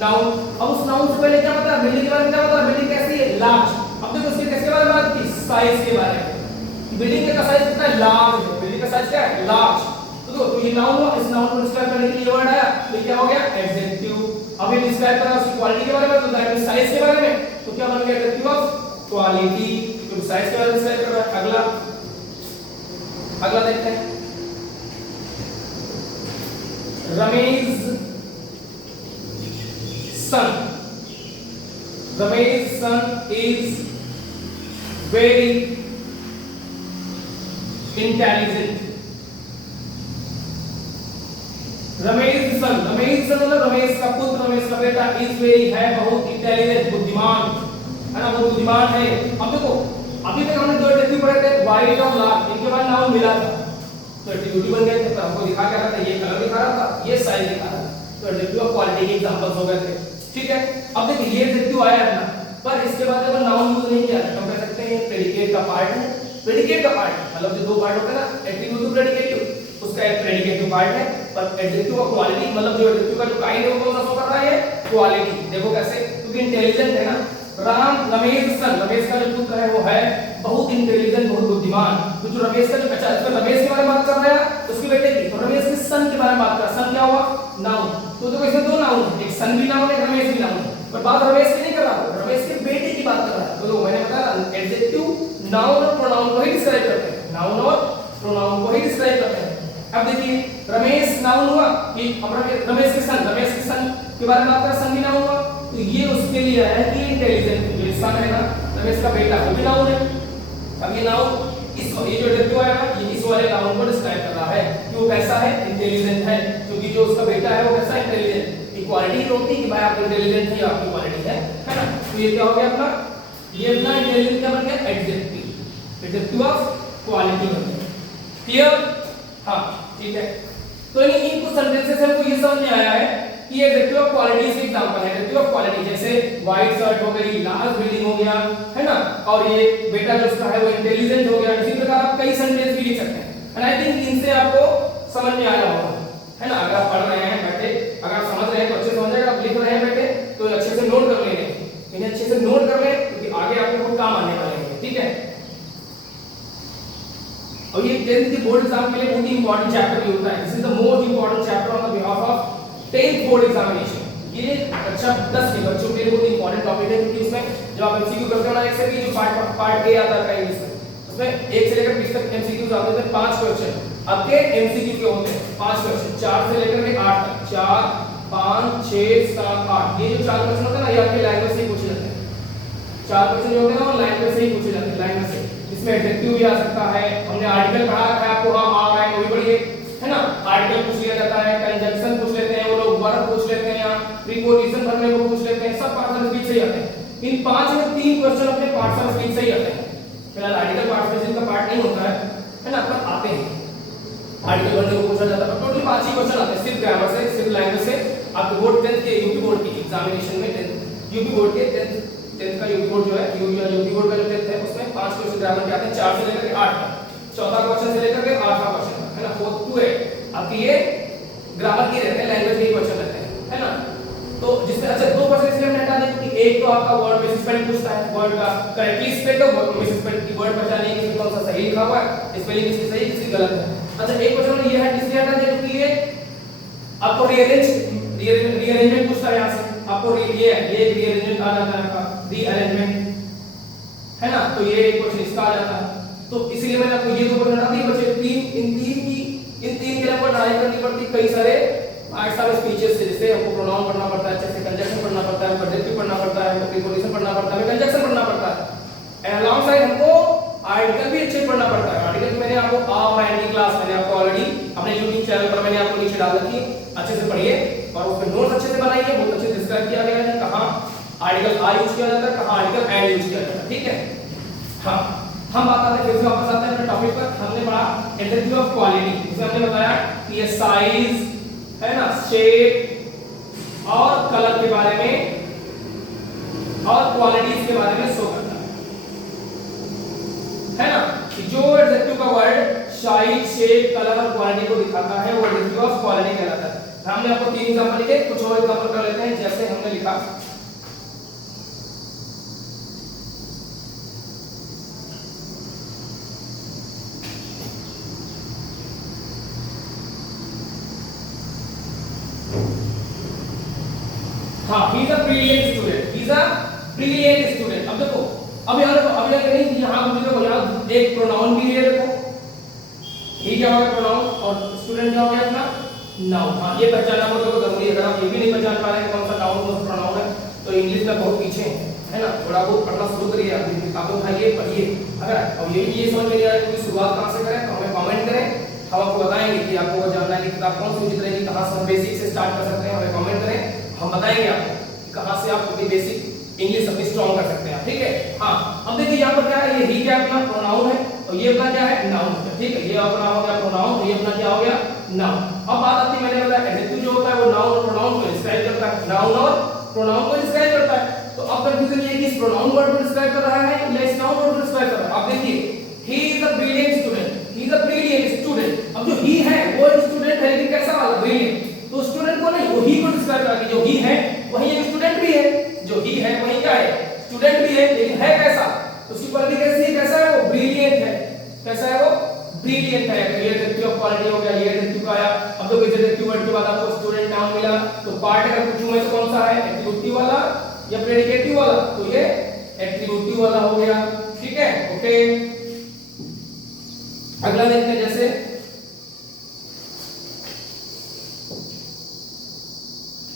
नाउन। अब उस नाउन से पहले क्या पता है, बिल्डिंग के बारे में क्या पता है, बिल्डिंग कैसी है, लार्ज। अब देखो उसके किसके बारे में बात की, साइज के बारे में, बिल्डिंग का साइज कितना है, लार्ज है, बिल्डिंग का साइज क्या है, लार्ज। तो ये नाउन हुआ, इस नाउन को डिस्क्राइब करने के लिए वर्ड आया, तो क्या हो गया एडजेक्टिव। अब ये डिस्क्राइब कर रहा है उसकी क्वालिटी के बारे में, तो दैट मींस साइज के बारे में, तो क्या बन गया एडजेक्टिव ऑफ क्वालिटी, तो साइज के बारे में डिस्क्राइब कर रहा है। अगला देखते हैं, रमेश सन, रमेश सन इज वेरी इंटेलिजेंट। रमेश सन मतलब रमेश का पुत्र, रमेश का बेटा, इज वेरी है बहुत इंटेलिजेंट, बुद्धिमान है ना, वो बुद्धिमान है। अब देखो अभी तक हमने 2 एडजेक्टिव पढ़े थे, व्हाइट और लार्ज, इनके बाद नाउन मिला था तो एडजेक्टिव बन गए थे, पर हमको दिखा क्या रहा था, ये कलर दिखा रहा था, ये साइज दिखा रहा था, तो एडजेक्टिव ऑफ क्वालिटी के एग्जांपल्स हो गए थे। ठीक है, अब देखिए ये एडजेक्टिव आया अपना, पर इसके बाद अगर नाउन यूज नहीं किया तो हम कह सकते हैं प्रेडिकेट का पार्ट है। प्रेडिकेट का पार्ट मतलब जो 2 पार्ट होते हैं ना, एट्रीब्यूटिव प्रेडिकेटिव, उसका एक प्रेडिकेटिव पार्ट है, पर एडजेक्टिव ऑफ क्वालिटी मतलब जो एडजेक्टिव का जो काइंड है वो कौन सा शो कर रहा है, क्वालिटी। देखो कैसे, क्योंकि इंटेलिजेंट है ना, रमेश सन, रमेश का जो पुत्र है वो है बहुत इंटेलिजेंट, बहुत बुद्धिमान। तो जो रमेश का जो बच्चा, इसमें रमेश के बारे में बात कर रहा है उसके बेटे की, तो रमेश के सन के बारे में बात कर रहा है। सन क्या हुआ, नाउन। तो देखो इसमें 2 नाउन है, एक सन भी नाउन है, एक रमेश भी नाउन है, पर बात रमेश की नहीं कर रहा, रमेश के बेटे की बात कर रहा है। तो मैंने बताया एडजेक्टिव नाउन और प्रोनाउन को ही डिस्क्राइब करते हैं, नाउन और प्रोनाउन को ही डिस्क्राइब करते हैं। अब देखिए रमेश नाउन हुआ कि रमेश के सन के बारे में बात कर, सन भी नाउन हुआ, तो ये उसके लिए है कि इंटेलिजेंट, जो सन है ना रमेश का बेटा, वो भी नाउन है। अब ये नाउन इस ये जो एडजेक्टिव आया ना, ये इस वाले नाउन को डिस्क्राइब कर रहा है कि वो कैसा है, इंटेलिजेंट है, क्योंकि जो उसका बेटा है वो कैसा है, इंटेलिजेंट। इक्वालिटी होती है कि भाई आप इंटेलिजेंट है, आपकी क्वालिटी है ना। तो ये क्या हो गया अपना, ये अपना इंटेलिजेंट क्या बन गया, एडजेक्टिव, एडजेक्टिव ऑफ क्वालिटी बन गया। क्लियर, हाँ ठीक है। तो इन कुछ सेंटेंसेस से हमको ये समझ में आया है कि एडजेक्टिव ऑफ क्वालिटीज के एग्जांपल है। एडजेक्टिव ऑफ क्वालिटी जैसे व्हाइट शर्ट हो गई, लार्ज बिल्डिंग हो गया, है ना, और ये बेटा जो उसका है वो इंटेलिजेंट हो गया। इसी प्रकार आप कई सेंटेंस भी लिख सकते हैं, एंड आई थिंक इनसे आपको समझ में आया होगा, है ना। अगर आप पढ़ रहे हैं बैठे, अगर आप समझ रहे हैं तो अच्छे से समझ जाएगा, आप लिख रहे हैं बैठे तो अच्छे से नोट कर लेंगे, इन्हें अच्छे से नोट कर लें क्योंकि आगे आपको काम आने वाले हैं। ठीक है, 10th के बोर्ड एग्जाम के लिए बहुत ही इंपॉर्टेंट चैप्टर भी होता है। This is the most important chapter on the behalf of 10th board examination. ये कक्षा 10 के बच्चों के लिए बहुत इंपॉर्टेंट टॉपिक है, क्योंकि उसमें जब आप एमसीक्यू करते हो ना, एक से भी जो पार्ट ए आता है इंग्लिश में, उसमें 1 से लेकर 20 तक एमसीक्यूज आते हैं। 5 क्वेश्चन आपके एमसीक्यू के होते हैं, 5 क्वेश्चन, 4 से लेकर के 8 तक, 4 5 6 7 8, ये जो 4 क्वेश्चन होते हैं ना, ये आपके लैंग्वेज से ही पूछे जाते हैं। 4 क्वेश्चन जो होते हैं ना, वो लैंग्वेज से ही पूछे जाते हैं, लैंग्वेज से। इसमें एडजेक्टिव भी आ सकता है, हमने आर्टिकल पढ़ा है आपको, हाँ आ रहा है वो भी पढ़िए, है ना। आर्टिकल पूछ लिया जाता है, कंजंक्शन पूछ लेते हैं वो लोग, वर्ब पूछ लेते हैं, या प्रीपोजिशन भरने को पूछ लेते हैं, सब पार्ट्स ऑफ स्पीच से ही आते हैं। इन 5 में 3 क्वेश्चन अपने पार्ट्स ऑफ स्पीच से ही आते हैं। फिलहाल आर्टिकल पार्ट में जिनका पार्ट नहीं होता है ना, पर आते हैं। आर्टिकल भरने को पूछा जाता है, टोटल 5 ही क्वेश्चन आते हैं, सिर्फ ग्रामर से, सिर्फ लैंग्वेज से। आपके बोर्ड 10th के यूपी बोर्ड की एग्जामिनेशन में, यूपी बोर्ड के 10th का यूपी बोर्ड जो है, यूपी बोर्ड का जो 10th है, उसमें 5 क्वेश्चन ग्रामर के आते हैं, 4 से लेकर के 8 तक, चौथा क्वेश्चन से लेकर के 8वां क्वेश्चन तक, है ना। 4 to 8 आपके ये ग्रामर के रहते हैं, लैंग्वेज के क्वेश्चन रहते हैं, है ना। तो जिसमें अच्छा 2% इसलिए हमने हटा दिया क्योंकि एक तो आपका वर्ड में स्पेलिंग पूछता है, वर्ड का करेक्टली स्पेल दो, वर्ड में स्पेल की वर्ड पहचानिए कि कौन सा सही लिखा हुआ है, स्पेलिंग किसकी सही किसकी गलत है। अच्छा एक क्वेश्चन ये है, इसलिए हटा दिया क्योंकि ये आपको रीअरेंजमेंट पूछता है, यहां से आपको ये रीअरेंजमेंट आ जाता है, आपका रीअरेंजमेंट, है ना। तो ये एक क्वेश्चन इसका आ जाता है, तो इसलिए मैंने आपको ये 2 क्वेश्चन हटा दिए। बचे इन तीन के ऊपर ट्राई करनी पड़ती कई सारे पार्ट्स ऑफ स्पीचेस से, जैसे हमको प्रोनाउन पढ़ना पड़ता है, जैसे कंजंक्शन पढ़ना पड़ता है, एडजेक्टिव पढ़ना पड़ता है, प्रीपोजिशन पढ़ना पड़ता है, कंजंक्शन पढ़ना पड़ता है, एंड अलॉन्ग साइड हमको आर्टिकल भी अच्छे पढ़ना पड़ता है। आर्टिकल मैंने आपको की क्लास मैंने आपको ऑलरेडी अपने YouTube चैनल पर मैंने आपको नीचे डाल रखी है, अच्छे से पढ़िए और उसमें नोट्स अच्छे से बनाइए, बहुत अच्छे से डिस्क्राइब किया गया है कहां आर्टिकल आ यूज किया जाता है, कहां आर्टिकल एंड यूज किया जाता है, ठीक है। हां, हम बात करते हैं, फिर से वापस आते हैं अपने टॉपिक पर। हमने पढ़ा एडजेक्टिव ऑफ क्वालिटी, इसमें हमने बताया कि ये साइज, है ना, शेप और कलर के बारे में और क्वालिटीज के बारे में शो करता है ना। कि जो एडजेक्टिव का वर्ड साइज, शेप, कलर और क्वालिटी को दिखाता है वो एडजेक्टिव ऑफ क्वालिटी कहलाता है। हमने आपको 3 एग्जांपल लिखे, कुछ और एग्जांपल कर लेते हैं। जैसे हमने लिखा हाँ, he is a brilliant student, he is a brilliant student। अब देखो, अब यहाँ नहीं, यहाँ देखो, यहाँ एक प्रोनाउन भी है, देखो he क्या होगा प्रोनाउन और स्टूडेंट क्या हो गया अपना नाउन। हाँ, ये पहचानना बहुत जरूरी है। अगर आप ये भी नहीं पहचान पा रहे हैं कौन सा नाउन कौन सा प्रोनाउन है, तो इंग्लिश में बहुत पीछे है ना। थोड़ा बहुत पढ़ना शुरू करिए, आप किताबें उठाइए, पढ़िए। अगर और ये समझ में नहीं आ रहा है कि शुरुआत कहाँ से करें, तो हमें कमेंट करें, हम आपको बताएंगे कि आपको जानना है कि किताब कौन सी उचित रहेगी, कहाँ से हम बेसिक से स्टार्ट कर सकते हैं, हमें कमेंट करें, हम बताएंगे आपको कहां से आप अपनी बेसिक इंग्लिश अपनी स्ट्रांग कर सकते हैं, ठीक है। हां, अब देखिए यहां पर क्या है, ये ही क्या अपना प्रोनाउन है और ये अपना क्या है नाउन है, ठीक है। ये अपना हो गया प्रोनाउन और ये अपना क्या हो गया नाउन। अब बात आती है, मैंने बताया एडजेक्टिव जो होता है वो नाउन और प्रोनाउन को डिस्क्राइब करता है, नाउन और प्रोनाउन को डिस्क्राइब करता है। तो अब कंफ्यूजन ये है कि इस प्रोनाउन वर्ड को डिस्क्राइब कर रहा है या इस नाउन वर्ड को डिस्क्राइब कर रहा है। अब देखिए ही is a brilliant student, he is a brilliant student. अब जो ही है वो स्टूडेंट है, लेकिन कैसा वाला ब्रिलियंट, तो स्टूडेंट को नहीं, वो ही को डिस्क्राइब कर रहा है। जो ही है वही एक स्टूडेंट भी है, जो ही है वही क्या है स्टूडेंट भी है, लेकिन है कैसा, उसकी क्वालिटी कैसी है, कैसा है वो ब्रिलियंट है, कैसा है वो ब्रिलियंट है। तो ये एडजेक्टिव ऑफ क्वालिटी हो गया, ये एडजेक्टिव का आया। अब देखो इस एडजेक्टिव वर्ड के बाद आपको स्टूडेंट नाउन मिला, तो पार्ट अगर पूछूं मैं तो कौन सा है, एट्रिब्यूटिव वाला या प्रेडिकेटिव वाला, तो ये एट्रिब्यूटिव वाला हो गया, ठीक है, ओके। अगला देखते हैं, जैसे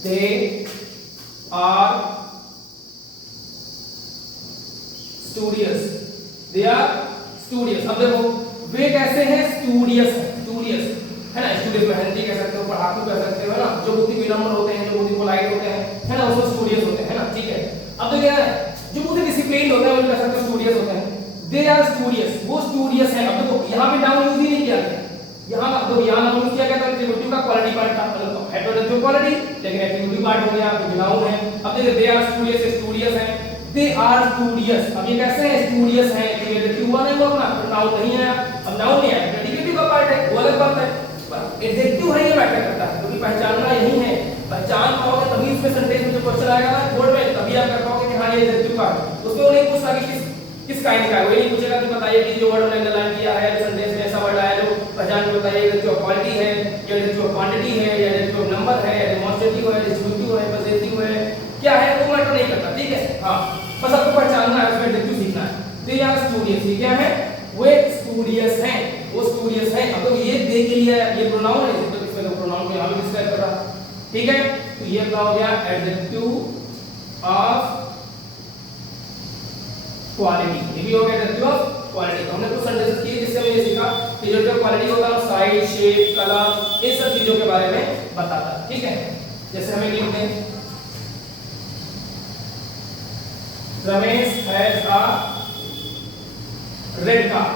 they are studious, they are studious। अब देखो वे कैसे हैं, स्टूडियस है, स्टूडियस है ना, स्टूडियस मेहनती कह सकते हो, पढ़ाकू कह सकते हो, है ना, जो बहुत ही विनम्र होते हैं, जो बहुत ही पोलाइट होते हैं, है ना, उसको स्टूडियस होते हैं, है ना, ठीक है। अब तो क्या है, जो बहुत ही डिसिप्लिन होते हैं वो कह सकते हो स्टूडियस होते हैं, दे आर स्टूडियस, वो स्टूडियस है। अब देखो यहाँ पे नाउन यूज ही नहीं किया गया, यहाँ तो यहाँ नाउन यूज किया गया, तो एट्रिब्यूटिव का क्वालिटी पार्ट था, मतलब हेड क्वालिटी, लेकिन एट्रिब्यूटिव पार्ट हो गया तो नाउन है। अब देखिए दे आर स्टूडियस, स्टूडियस है, दे आर स्टूडियस। अब ये कैसे हैं, स्टूडियस है, तो ये एडजेक्टिव हुआ नहीं, वो अपना नाउन नहीं है। अब नाउन नहीं है, प्रेडिकेटिव का पार्ट है, वो अलग बात है, पर एडजेक्टिव है ये मैटर करता है, क्योंकि पहचानना यही है, पहचान पाओगे तभी इसमें सेंटेंस में जो क्वेश्चन आएगा ना बोर्ड में, तभी आप कर पाओगे कि हाँ ये एडजेक्टिव का है। उसमें वो नहीं पूछता कि किस काइंड का है, वो नहीं पूछेगा कि बताइए कि जो वर्ड हमने अंडरलाइन किया है सेंटेंस में ऐसा वर्ड आया जो पहचान के बताइए, डेरिवेटिव ऑफ क्वालिटी है या डेरिवेटिव ऑफ क्वांटिटी है या डेरिवेटिव ऑफ नंबर है, डेमोंस्ट्रेटिव है, डिस्ट्रीब्यूटिव है, पॉजिटिव है, क्या है वो मैटर नहीं करता, ठीक है। हाँ, बस आपको पहचानना है, उसमें डेरिवेटिव सीखना है। तो यहाँ स्टूडियस, ये क्या है, वो स्टूडियस है, वो स्टूडियस है। अब तो ये दे के लिए ये प्रोनाउन है, तो इसमें तो प्रोनाउन को यहाँ भी डिस्क्राइब कर रहा, ठीक है। तो ये क्या हो गया, एडजेक्टिव ऑफ क्वालिटी, ये भी हो गया एडजेक्टिव ऑफ क्वालिटी। तो हमने कुछ सेंटेंसेस किए जिससे हमें ये सीखा कि एडजेक्टिव ऑफ क्वालिटी होता है साइज, शेप, कलर, इन सब चीजों के बारे में बताता है, ठीक है। जैसे हमें लिखते हैं Ramesh has a red car,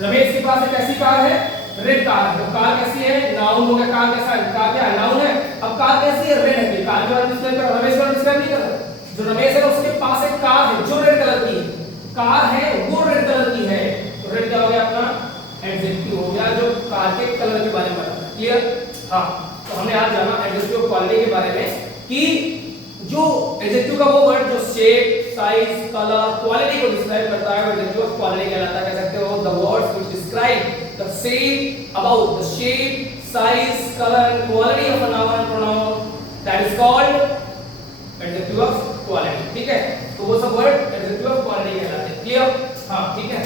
Ramesh के पास एक ऐसी कार है, रेड कार है। तो कार कैसी है, नाउन हो गया, कार कैसा है, कार क्या है, नाउन है। अब कार कैसी है, रेड है, कार के बारे में डिस्क्राइब कर, रमेश को डिस्क्राइब नहीं कर रहा। जो रमेश है उसके पास एक कार है जो रेड कलर की है, कार है वो रेड कलर की है, तो रेड क्या हो गया अपना एडजेक्टिव हो गया जो कार के कलर के बारे में बताता है, क्लियर। हाँ, तो हमने आज जाना एडजेक्टिव ऑफ क्वालिटी के बारे में कि जो एडजेक्टिव का वो वर्ड जो शेप, साइज, कलर, क्वालिटी को डिस्क्राइब करता है वो एडजेक्टिव ऑफ क्वालिटी कहलाता है। कह सकते हो the words which describe the same about the shape, size, colour and quality of a noun pronoun that is called adjective of quality, ठीक है। तो वो सब वर्ड एडजेक्टिव ऑफ क्वालिटी कहलाते हैं, क्लियर। हाँ, ठीक है।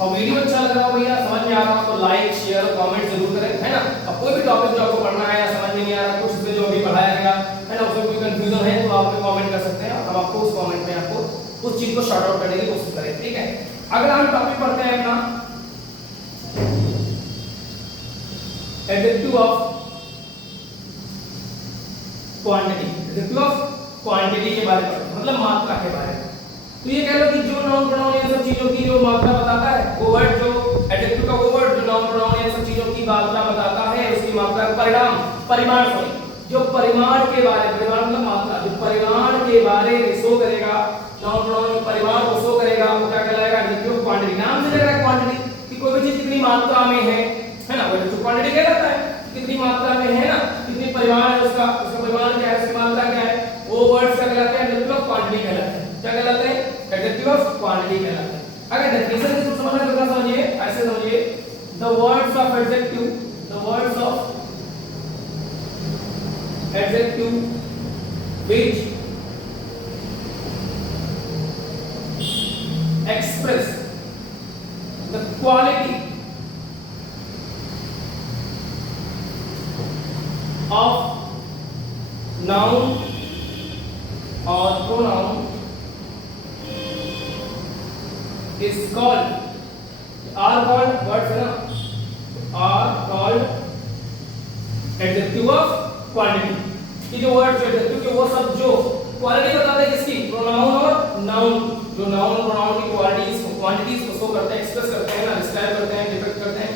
और वीडियो अच्छा लग रहा हो भैया, समझ में आ रहा हो तो लाइक, शेयर, कमेंट जरूर करें, है ना। अब कोई भी टॉपिक जो आपको पढ़ना है या समझ में नहीं आ रहा, कुछ उसमें जो अभी पढ़ाया गया है ना, उसमें कोई कंफ्यूजन है तो आप कमेंट कर सकते हैं, हम आपको उस कमेंट में आपको उस चीज को शॉर्ट आउट करने की कोशिश करें, ठीक है। अगर हम टॉपिक पढ़ते हैं अपना adjective of quantity, adjective of quantity के बारे में, मतलब मात्रा के बारे में। तो ये कह लो कि जो नाउन प्रोनाउन इन सब चीजों की जो मात्रा बताता है, वो वर्ड जो एडजेक्टिव का वो वर्ड जो नाउन प्रोनाउन इन सब चीजों की मात्रा बताता है, उसकी मात्रा परिमाण सॉरी जो परिमाण के बारे में, परिमाण मतलब मात्रा, जो परिमाण के बारे में शो करेगा, नाउन प्रोनाउन परिमाण को शो करेगा, वो क्या कहलाएगा, एडजेक्टिव ऑफ क्वांटिटी। नाम से लग रहा है क्वांटिटी कि कोई भी चीज कितनी मात्रा में है ना, वो एडजेक्टिव क्वांटिटी कहलाता है, कितनी मात्रा में है ना, कितनी परिमाण है उसका परिमाण क्या है, उसकी मात्रा क्या है, वो वर्ड्स क्या कहलाते हैं, एडजेक्टिव ऑफ क्वांटिटी कहलाते हैं। क्या कहलाते हैं, एडजेक्टिव ऑफ क्वांटिटी कहलाते हैं। अगर डेफिनेशन के थ्रू समझना तो समझिए, ऐसे समझिए, the words of adjective, the words of adjective which express the quality of noun or pronoun is called, are called words है ना, are called adjective of quantity। कि जो वर्ड्स एडजेक्टिव के वो सब जो क्वालिटी बताते हैं किसकी, प्रोनाउन और नाउन, जो नाउन और प्रोनाउन की क्वांटिटीज को शो करते हैं, एक्सप्रेस करते हैं ना, डिस्क्राइब करते हैं, डिपिक्ट करते हैं।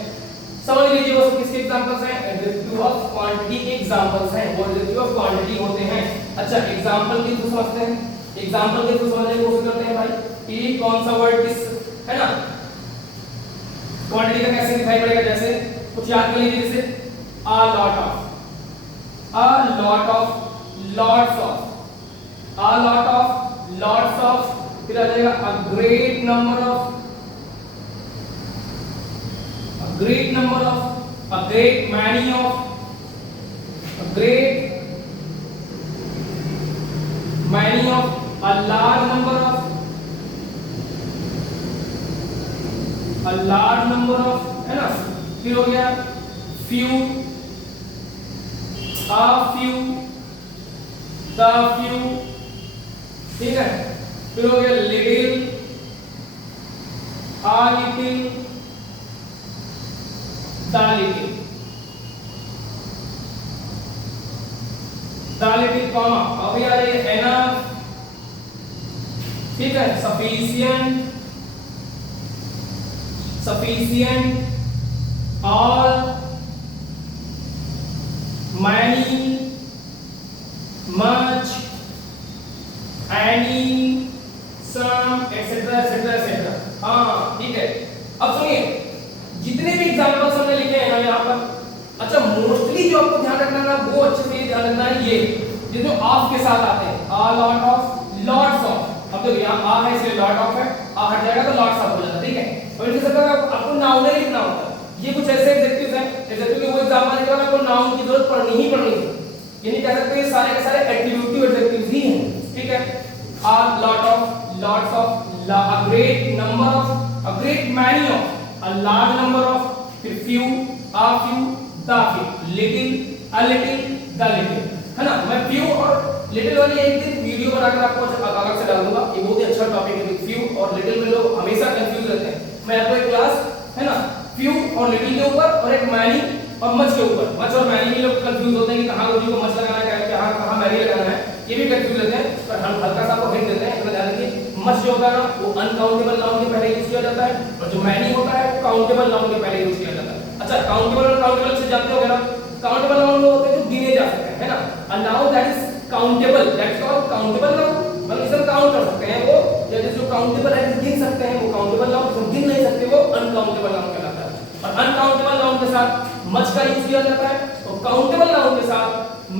समझ लीजिए वो सब किसके एग्जांपल्स हैं, एडजेक्टिव ऑफ क्वांटिटी के एग्जांपल्स हैं, वो एडजेक्टिव ऑफ क्वांटिटी होते हैं। अच्छा, एग्जांपल के थ्रू समझते हैं, एग्जांपल के थ्रू समझने की कोशिश करते हैं भाई कि कौन सा वर्ड किस है ना क्वांटिटी का कैसे दिखाई पड़ेगा। जैसे कुछ याद कर लीजिए, जैसे a lot of, a lot of, lots of, a lot of, lots of, फिर आ जाएगा a great number of, a great number of, a great many of, a great many of, a large number of, a large number of, है ना। फिर हो गया few, a few, the few, ठीक है। फिर हो गया little, a little, the little, the little comma, अभी आ रही है enough, ठीक है, sufficient, sufficient, all, many, much, any, some, etc etc etc। हाँ, ठीक है। अब सुनिए, जितने भी एग्जांपल्स हमने लिखे हैं ना यहाँ पर, अच्छा मोस्टली जो आपको ध्यान रखना है वो अच्छे से ध्यान रखना है, ये जो ऑफ के साथ आते हैं, a lot of, lots of। अब अब देखो यहाँ आ है इसलिए लॉट ऑफ है, आ हट जाएगा तो लॉट्स ऑफ हो जाता है, ठीक है। और इनके साथ आपको नाउन ही लिखना होता है। ये कुछ ऐसे एडजेक्टिव्स हैं, एडजेक्टिव के वो एग्जांपल लिखा है, आपको नाउन की जरूरत पड़नी ही पड़नी है। ये नहीं कह सकते सारे के सारे एट्रिब्यूटिव एडजेक्टिव्स ही हैं, ठीक है। A lot of, lots of, a great number of, a great many of, a large number of, फिर few, a few, the few, little, a little, the little, है ना। मैं few और little वाली एक दिन वीडियो बनाकर आपको अलग से डाल दूंगा, ये बहुत ही अच्छा टॉपिक है। few और little में लोग हमेशा कंफ्यूज रहते हैं। मैं आपको एक क्लास, है ना, few और little के ऊपर और एक many और much के ऊपर, much और many में लोग कंफ्यूज होते हैं कि कहाँ गुरुजी को much लगाना है, कहाँ many लगाना है, ये भी कंफ्यूज रहते हैं। पर हम हल्का सा आपको हिंट देते हैं, इतना ध्यान रखिए। मच जो होता है ना वो अनकाउंटेबल नाउन के पहले यूज किया जाता है, और जो मैनी होता है वो काउंटेबल नाउन के पहले यूज किया जाता है। अच्छा, काउंटेबल और काउंटेबल से जानते हो ना, काउंटेबल नाउन वो होते हैं जो गिने जा सकते हैं, है ना। A noun that is countable, that is called countable noun, मतलब इसे काउंट कर सकते हैं वो, या जो काउंटेबल है गिन सकते हैं वो काउंटेबल नाउन, जो गिन नहीं सकते वो अनकाउंटेबल नाउन कहलाता है। और अनकाउंटेबल नाउन के साथ मच का यूज किया जाता है, और काउंटेबल नाउन के साथ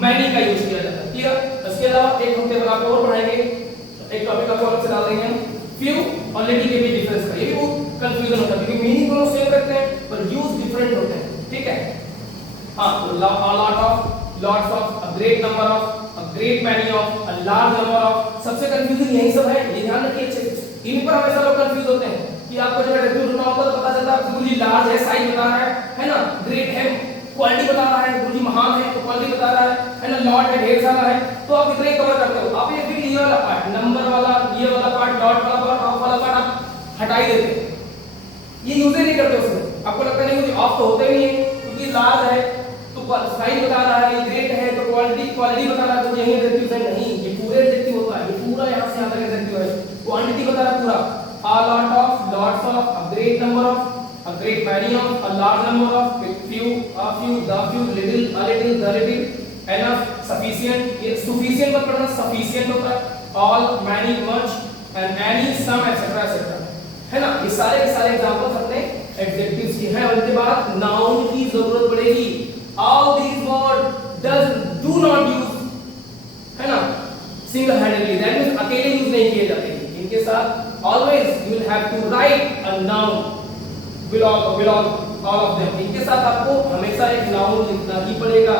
मैनी का यूज किया जाता है, ठीक है। इसके अलावा एक हम टेबल आपको और पढ़ाएंगे, एक टॉपिक आपको अलग से डाल देंगे हम, few और little के भी डिफरेंस का। ये भी बहुत कंफ्यूजन होता है क्योंकि मीनिंग दोनों सेम रखते हैं पर यूज डिफरेंट होते हैं, ठीक है। हां, तो a lot of, lots of, a great number of, a great many of, a large number of, सबसे कंफ्यूजिंग यही सब है, ये ध्यान रखिए अच्छे से। इन पर हमेशा लोग कंफ्यूज होते हैं कि आपको जब एडजेक्टिव ढूंढना होता है तो पता चलता है गुरुजी लार्ज है, साइज बता रहा है ना, ग्रेट है, क्वालिटी बता रहा है, गुरुजी महान है तो क्वालिटी बता रहा है ना, लॉट है, ढेर सारा है, तो आप इतना ही कवर करते हो। आप ये फिर ये वाला पार्ट, नंबर वाला, ये वाला पार्ट, लॉट वाला पार्ट, ऑफ वाला पार्ट आप हटा ही देते हैं, ये यूज ही नहीं करते उसमें। आपको लगता नहीं कि ऑफ तो होते नहीं है, क्योंकि लार्ज है तो साइज बता रहा है, ग्रेट है तो क्वालिटी बता रहा है, तो यही एडजेक्टिव है नहीं, ये पूरे एडजेक्टिव होता है, ये पूरा यहां से यहां तक एडजेक्टिव है, क्वांटिटी बता रहा है पूरा। a lot of, lots of, a great number of, a great many of, a large number of, few, a few, the few, little, a little, the little, enough, sufficient, ये sufficient मत पढ़ना, sufficient होता है, all, many, much, and any, some, etc. etc. है ना। ये सारे के सारे एग्जांपल्स अपने एडजेक्टिव्स की हैं, और इनके बाद नाउन की जरूरत पड़ेगी। all these words do not use, है ना, single handedly, that means अकेले यूज नहीं किए जाते। इनके साथ always you will have to write a noun belong all of them, इनके साथ आपको हमेशा एक नाउन लिखना ही पड़ेगा।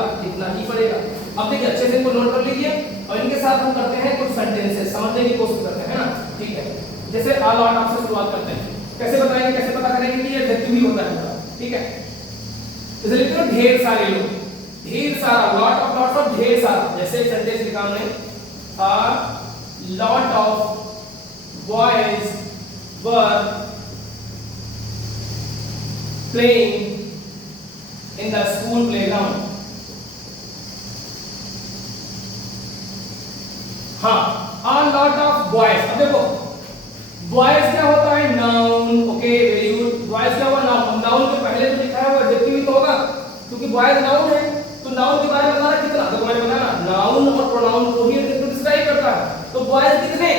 अब देखिए अच्छे से इनको नोट कर लीजिए, और इनके साथ हम करते हैं कुछ सेंटेंसेस समझने की कोशिश करते हैं, है ना, ठीक है। जैसे a lot of से शुरुआत करते हैं, कैसे बताएंगे, कैसे पता करेंगे कि ये एडजेक्टिव ही होता है, ठीक है। जैसे लिखते हैं ढेर सारे लोग, ढेर सारा, लॉट ऑफ, लॉट्स ऑफ, ढेर सारा। जैसे सेंटेंस लिखा हमने, a lot of boys were playing in the school playground. हाँ, a lot of boys। अब देखो boys क्या होता है, noun, okay, very good. boys क्या हुआ, नाउन। नाउन के पहले जो लिखा है वो एडजेक्टिव ही तो होगा, क्योंकि boys नाउन है, तो नाउन के बारे में बताना कितना, तो मैंने बताया ना, नाउन और प्रोनाउन को ही एडजेक्टिव डिस्क्राइब करता है। तो boys कितने,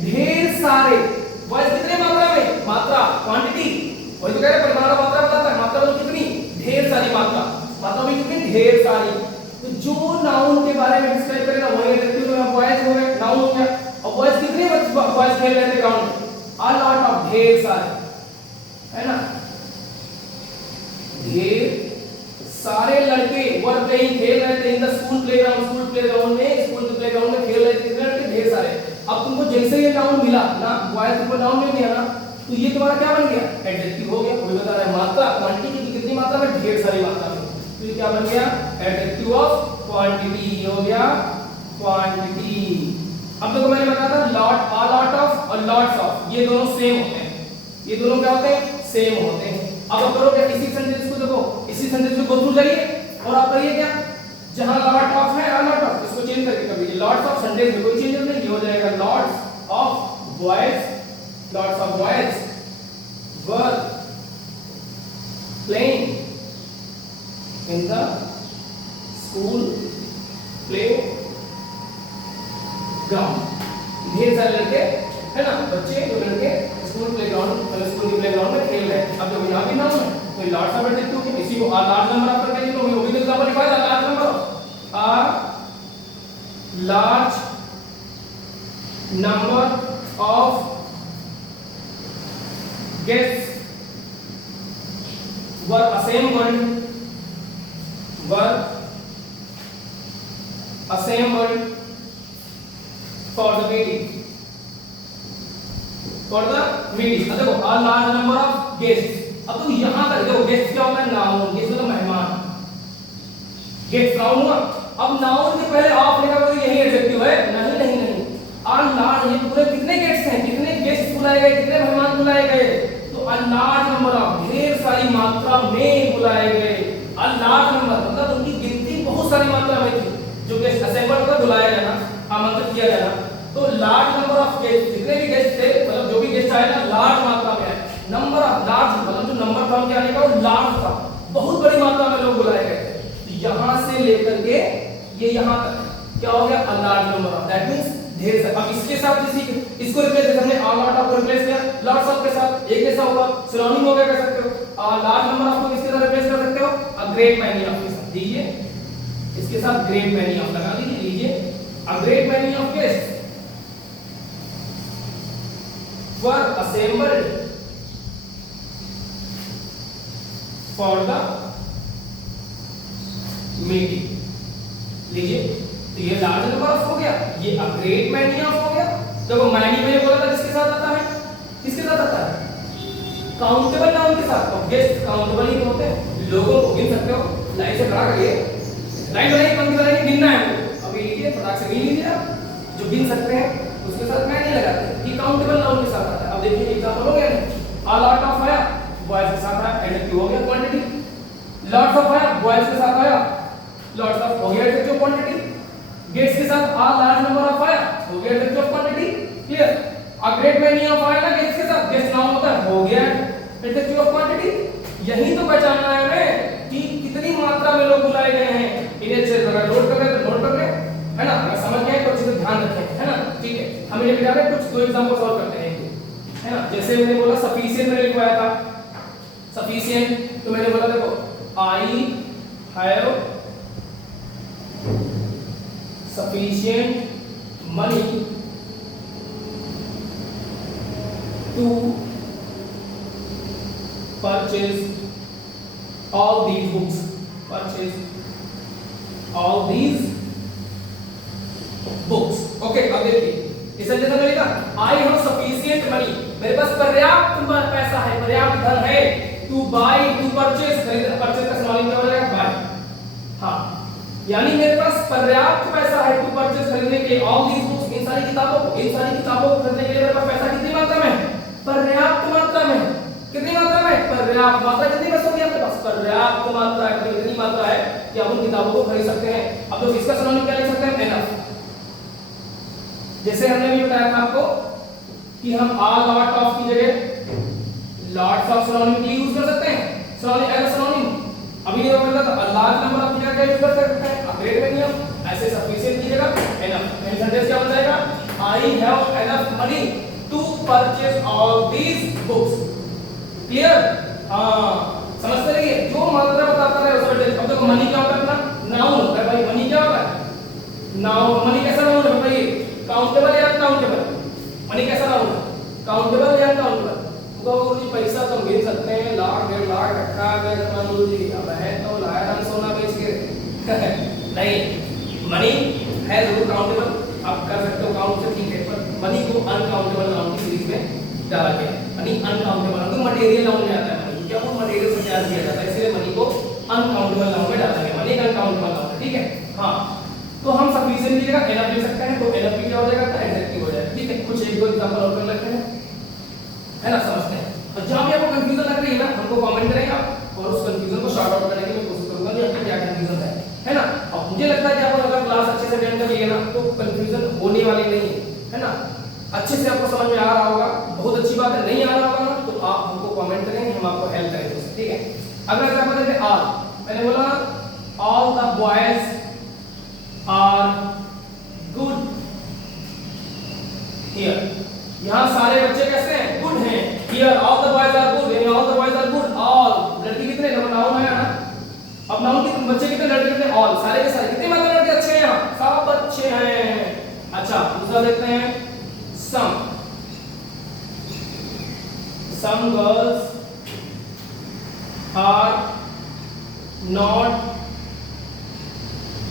ढेर सारे। बॉयज कितने मात्रा में, मात्रा, क्वांटिटी, वही तो कह रहे हैं, परिमाण मात्रा बताता है, मात्रा में कितनी, ढेर सारी मात्रा, मात्रा में कितनी, ढेर सारी। तो जो नाउन के बारे में डिस्क्राइब करेगा वही एडजेक्टिव में बॉयज हो गए, नाउन हो गया। और बॉयज कितने बॉयज खेल रहे थे ग्राउंड में, a lot of, ढेर सारे, है ना, ढेर सारे लड़के वर प्लेइंग, खेल रहे थे, in the school playground, school playground में खेल रहे थे लड़के ढेर सारे। अब तुमको जैसे ये नाउन मिला ना, बॉयज तुमको नाउन में मिला ना, तो ये तुम्हारा क्या बन गया, एडजेक्टिव हो गया। वो बता रहा है मात्रा, क्वांटिटी की कितनी मात्रा में, ढेर सारी मात्रा में, तो ये क्या बन गया, एडजेक्टिव ऑफ क्वांटिटी हो गया, क्वांटिटी। अब देखो मैंने बताया था लॉट, a lot of और lots of, ये दोनों सेम होते हैं, ये दोनों क्या होते हैं, सेम होते हैं। अब आप करोगे इसी सेंटेंस को, देखो इसी सेंटेंस को गो थ्रू जाइए और आप करिए क्या, जहां लॉट ऑफ है, a lot of, इसको चेंज करके कर दीजिए, लॉट्स ऑफ, सेंटेंस में कोई चेंज नहीं, ये हो जाएगा lots of boys, lots of boys were playing in the school play ground. ढेर सारे लड़के, है ना, बच्चे जो लड़के स्कूल प्लेग्राउंड, मतलब स्कूल के प्लेग्राउंड में खेल रहे हैं। अब जब यहाँ भी नाउन है तो लॉट्स ऑफ एडजेक्टिव है, इसी को लार्ज नंबर आप करके लिखो, वो भी तो एग्जांपल लिखा है, large number, a large number of guests were assembled for the meeting. अब देखो a large number of guests. अब तो यहाँ तक देखो गेस्ट क्या होता है, नाउन, गेस्ट मतलब मेहमान, गेस्ट नाउन हुआ। अब नाउन के पहले ऑफ लिखा हुआ यही एडजेक्टिव है, नहीं नहीं नहीं, अ लार्ज, ये पूरे कितने गेस्ट हैं, कितने गेस्ट बुलाए गए, कितने मेहमान बुलाए गए, तो अ लार्ज नंबर ऑफ, ढेर सारी मात्रा में बुलाए गए। अ लार्ज नंबर मतलब उनकी गिनती बहुत सारी मात्रा में थी, जो गेस्ट असेंबल कर बुलाया जाना, आमंत्रित किया जाना। तो लार्ज नंबर ऑफ गेस्ट, जितने भी गेस्ट थे, मतलब जो भी गेस्ट आए ना, लार्ज मात्रा में आए। नंबर ऑफ लार्ज मतलब जो नंबर था क्या आने का, वो लार्ज था, बहुत बड़ी मात्रा में लोग बुलाए गए थे। यहां से लेकर के ये यहां तक क्या हो गया, a large number of, that means ढेर सारे। अब इसके साथ इसको रिप्लेस करते हमने, अ लॉट ऑफ को रिप्लेस किया लॉट्स ऑफ के साथ, एक जैसा होगा, सिनोनिम हो गया, कह सकते हो। अ लार्ज नंबर ऑफ को किसके साथ रिप्लेस कर सकते हो, अ ग्रेट मैनी ऑफ के साथ, दीजिए इसके साथ ग्रेट मैनी ऑफ लगा दीजिए, लीजिए अ great many of guests were assembled for the meeting। लीजिए, तो ये लार्ज नंबर ऑफ हो गया, ये अ ग्रेट मैनी ऑफ हो गया। देखो मैनी में बोला था किसके साथ आता है, किसके साथ आता है, काउंटेबल नाउन के साथ। तो गेस्ट काउंटेबल ही होते हैं, लोगों को गिन सकते हो, लाइन से खड़ा करिए, लाइन बनाइए, पंक्ति बनाइए, गिनना है अभी, लीजिए फटाक से गिन लीजिए आप, जो गिन सकते हैं उसके साथ मैं नहीं लगाते, कि काउंटेबल नाउन के साथ आता है। अब देखिए एग्जांपल हो गया ना, अ लॉट ऑफ आया, बॉयज के साथ आया, एडजेक्टिव हो गया क्वांटिटी। लॉट्स ऑफ आया, बॉयज के साथ आया, लॉट्स ऑफ हो गया एडजेक्टिव क्वांटिटी। गेट्स के साथ अ लार्ज नंबर ऑफ आया, हो गया adjective quantity. Clear. A great many of आया ना गेट्स के साथ, गेट्स नाउन होता है, हो गया एडजेक्टिव ऑफ क्वांटिटी। यही तो पहचानना है हमें कि कितनी मात्रा में लोग बुलाए गए हैं। इन्हें से अगर नोट कर ले तो नोट कर ले, है ना, अगर समझ गए तो अच्छे से ध्यान रखें, है ना। ठीक है, हम ये बेटा कुछ दो एग्जांपल सॉल्व करते हैं, है ना। जैसे मैंने बोला सफिशिएंट मैंने लिखवाया था, सफिशिएंट तो मैंने बोला देखो I have sufficient money to purchase all these books, purchase all these books। Okay, अब देखिए इस सेंटेंस में लिखा आई हैव सफिशिएंट मनी, मेरे पास पर्याप्त पैसा है, पर्याप्त धन है, टू बाय, टू परचेज, खरीदना, परचेज का सिनोनिम क्या हो जाएगा, बाय। हां, यानी मेरे पास पर्याप्त पैसा है टू परचेज, खरीदने के लिए, ऑल दीस बुक्स, इन सारी किताबों को, इन सारी किताबों को खरीदने के लिए मेरे पास पैसा कितनी मात्रा में, पर्याप्त मात्रा में। कितनी मात्रा में, पर्याप्त मात्रा। कितनी पैसे होगी आपके पास, पर्याप्त मात्रा है, तो इतनी मात्रा है कि आप उन किताबों को खरीद सकते हैं। अब तो इसका सिनोनिम क्या लिख सकते हैं, एनफ। जैसे हमने भी बताया था आपको कि हम आ लॉट ऑफ की जगह लॉट्स ऑफ सिनोनिम की यूज कर सकते हैं, सिनोनिम एज सिनोनिम। अभी ये बोला था लार्ज नंबर ऑफ की जगह क्या यूज कर सकते हैं, अ ग्रेट मैनी ऑफ, ऐसे सफिशिएंट की जगह एनफ। सेंटेंस क्या बन जाएगा, I have enough money to purchase all these books. Clear. हाँ, समझते रहिए, जो मात्रा बताता है उसका टेंस। अब देखो मनी क्या होता है अपना, नाउन होता है भाई। मनी क्या होता है, नाउन। मनी कैसा नाउन है बताइए, काउंटेबल या अनकाउंटेबल, मनी कैसा नाउन है, काउंटेबल या अनकाउंटेबल। तो जी पैसा तो गिन सकते हैं, लाख 1.5 लाख रखा है मान लीजिए, अब है तो लाया हम सोना बेच के नहीं, मनी है जरूर काउंटेबल, आप कर सकते हो काउंट से, ठीक है, पर मनी को अनकाउंटेबल नाउन की सीरीज में डाला गया है। मनी अनकाउंटेबल तो मटेरियल नाउन में आता है, मनी क्या वो मटेरियल से चार्ज किया जाता है, इसलिए मनी को अनकाउंटेबल नाउन में डाला गया। मनी एक अनकाउंटेबल नाउन है, ठीक है। हाँ, तो हम सफिशिएंट की जगह एनफ ले सकते हैं, तो एनफ क्या हो जाएगा, एडजेक्टिव हो जाएगा। ठीक है, कुछ एक दो एग्जांपल और कर लेते हैं, है ना, समझते हैं। और जहां भी आपको कंफ्यूजन लग रही है ना, हमको कमेंट करें आप, और उस कंफ्यूजन को सॉर्ट आउट करने की मैं कोशिश करूंगा कि आपको क्या कंफ्यूजन है ना। अब मुझे लगता है कि आप अगर क्लास अच्छे से अटेंड कर लिए ना, तो कंफ्यूजन होने वाली नहीं है ना, अच्छे से आपको समझ में आ रहा होगा। बहुत अच्छी बात है, नहीं आ रहा होगा ना तो आप हमको कमेंट करेंगे, हम आपको हेल्प करेंगे, ठीक है। अगला एग्जांपल देखते हैं, ऑल। मैंने बोला all the boys are good here. यहां सारे बच्चे कैसे हैं, गुड हैं। Here all the boys are good, यानी all the boys are good. All लड़के कितने, नाउन है ना, अब नाउन के बच्चे कितने, लड़के कितने, ऑल, सारे के सारे। कितने मतलब लड़के अच्छे हैं, यहां सब अच्छे हैं। अच्छा, दूसरा देखते हैं सम। some girls are not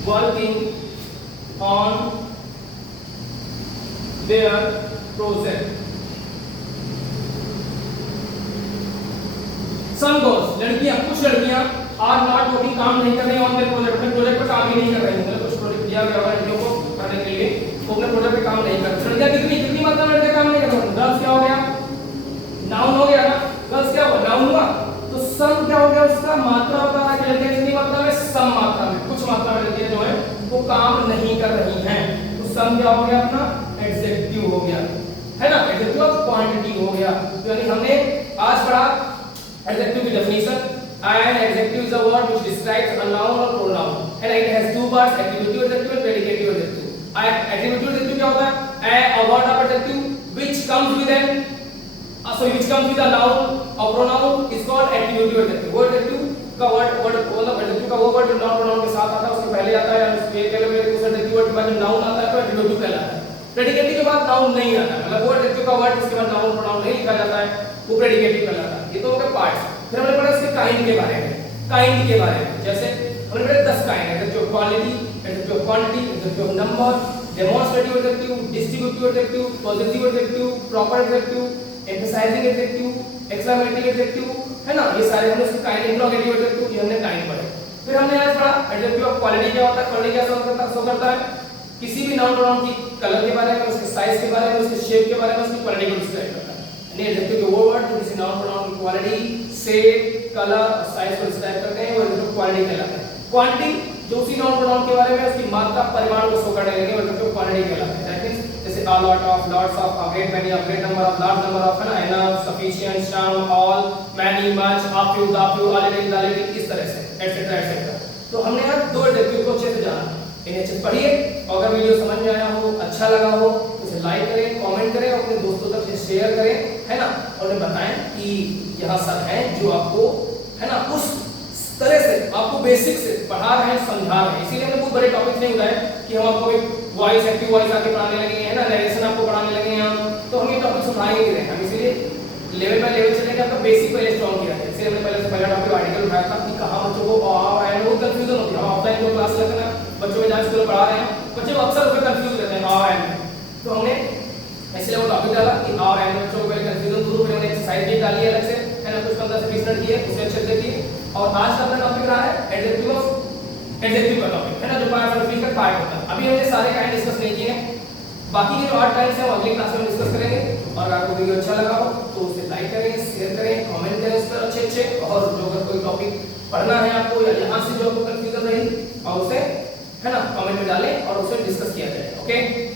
working on their project. Some girls, लड़कियां, कुछ लड़कियां आर नॉट वर्किंग, काम नहीं कर रही ऑन देयर प्रोजेक्ट, अपने प्रोजेक्ट पर काम ही नहीं कर रही। मतलब कुछ प्रोजेक्ट दिया गया है लड़कियों को करने के लिए, वो अपने प्रोजेक्ट पे काम नहीं कर रही। लड़कियां कितनी मात्रा में लड़के काम नहीं कर रहे। गर्ल्स क्या हो गया, नाउन हो गया ना, गर्ल्स क्या हुआ, नाउन हुआ। तो सम क्या हो गया, उसका मात्रा बता रहा है कि लड़कियां कितनी मात्रा में, सम मात्रा में, कुछ मात्रा में लड़कियां जो है वो काम नहीं कर रही हैं। तो सम क्या हो गया, अपना एडजेक्टिव हो गया, है ना, एडजेक्टिव ऑफ क्वांटिटी हो गया। तो यानी हमने आज पढ़ा एडजेक्टिव की definition. An adjective is a word which describes a noun or pronoun, and it has two parts: attributive adjective and predicative adjective. Attributive adjective क्या होता है, a word of adjective which comes with a noun or pronoun is called attributive adjective. वो adjective का word मतलब adjective का वो word जो noun pronoun के साथ आता है उसके पहले आता है, उसके पहले उस adjective word के बाद जब noun आता है तो attributive कहलाता है। predicative के बाद noun नहीं आता, मतलब वो adjective का word जिसके बाद noun pronoun नहीं लिखा जाता है वो predicative कहलाता है। ये तो हो गए पार्ट्स। फिर हमने पढ़ा इसके काइंड के बारे में, काइंड के बारे में, जैसे हमने पढ़ा 10 kind, adjective of quality, adjective of quantity, adjective of number, demonstrative adjective, distributive adjective, positive adjective, proper adjective, emphasising adjective, exclamatory adjective, है ना, ये सारे हमने उसके काइंड, इंट्रोगेटिव एडजेक्टिव, ये हमने काइंड पढ़े। फिर हमने आज पढ़ा एडजेक्टिव ऑफ क्वालिटी क्या होता है, क्वालिटी क्या शो करता है, किसी भी नाउन प्रोनाउन की कलर के बारे में, उसके साइज के बारे में, उसके शेप के बारे में, उसकी क्वालिटी को डिस्क्राइब करता है। एडजेक्टिव के वो वर्ड जो किसी नाउन प्रोनाउन की क्वालिटी, शेप, कलर और साइज को डिस्क्राइब करते हैं वो एडजेक्टिव क्वालिटी कहलाता है। क्वांटिटी जो उसी नाउन प्रोनाउन के बारे में उसकी मात्रा, परिमाण को शो करने लगे वो एडजेक्टिव क्वालिटी कहलाता है। दैट मींस जैसे a lot of, lots of, a great many, a great number of, large number of, है ना, enough, sufficient, some, all, many, much, a few, the few, a little, the little, इस तरह से etcetera etcetera. तो हमने आज दो adjective को अच्छे से जाना, इन्हें अच्छे से पढ़िए। अगर वीडियो समझ में आया हो, अच्छा लगा हो, उसे लाइक करें, कमेंट करें, अपने दोस्तों तक शेयर करें, है ना, और उन्हें बताएं कि यहाँ सर हैं जो आपको, है ना, उस तरह से आपको बेसिक से पढ़ा रहे हैं, समझा रहे हैं। इसीलिए हमने बहुत बड़े टॉपिक नहीं उठाए कि हम आपको एक वॉइस, एक्टिव वॉइस आके पढ़ाने लगे हैं, है ना, नरेशन आपको पढ़ाने लगे हैं हम, तो हम ये टॉपिक सुनाएंगे नहीं रहे। हम इसीलिए लेवल बाय लेवल चलेंगे, आपका बेसिक पहले स्ट्रॉन्ग किया है। इसलिए हमने पहला टॉपिक आर्टिकल उठाया था कि कहाँ बच्चों को बहुत कंफ्यूजन होती है। हम ऑफलाइन जो क्लास लेते हैं बच्चों में जहाँ स्कूल पढ़ा रहे हैं, बच्चे अक्सर उसमें कंफ्यूज रहते हैं तो हमने इसलिए वो टॉपिक डाला कि बच्चों को पहले कंफ्यूजन दूर, फिर हमने एक्सरसाइज भी डाली अलग से, है ना, कुछ 15 से 20 मिनट किए, उसे अच्छे से देखिए। और आज का अपना टॉपिक रहा है एडजेक्टिव का टॉपिक, है ना, जो पार्ट ऑफ स्पीच का पार्ट होता है। अभी हमने सारे काइंड डिस्कस नहीं किए हैं, बाकी के जो 8 काइंड्स हैं वो अगली क्लास में डिस्कस करेंगे। और आपको वीडियो अच्छा लगा हो तो उसे लाइक करें, शेयर करें, कमेंट करें उस पर अच्छे, और जो अगर कोई टॉपिक पढ़ना है आपको या यहाँ से जो आपको कंफ्यूजन रही और उसे, है ना, कमेंट में डालें और उसे डिस्कस किया जाए। ओके।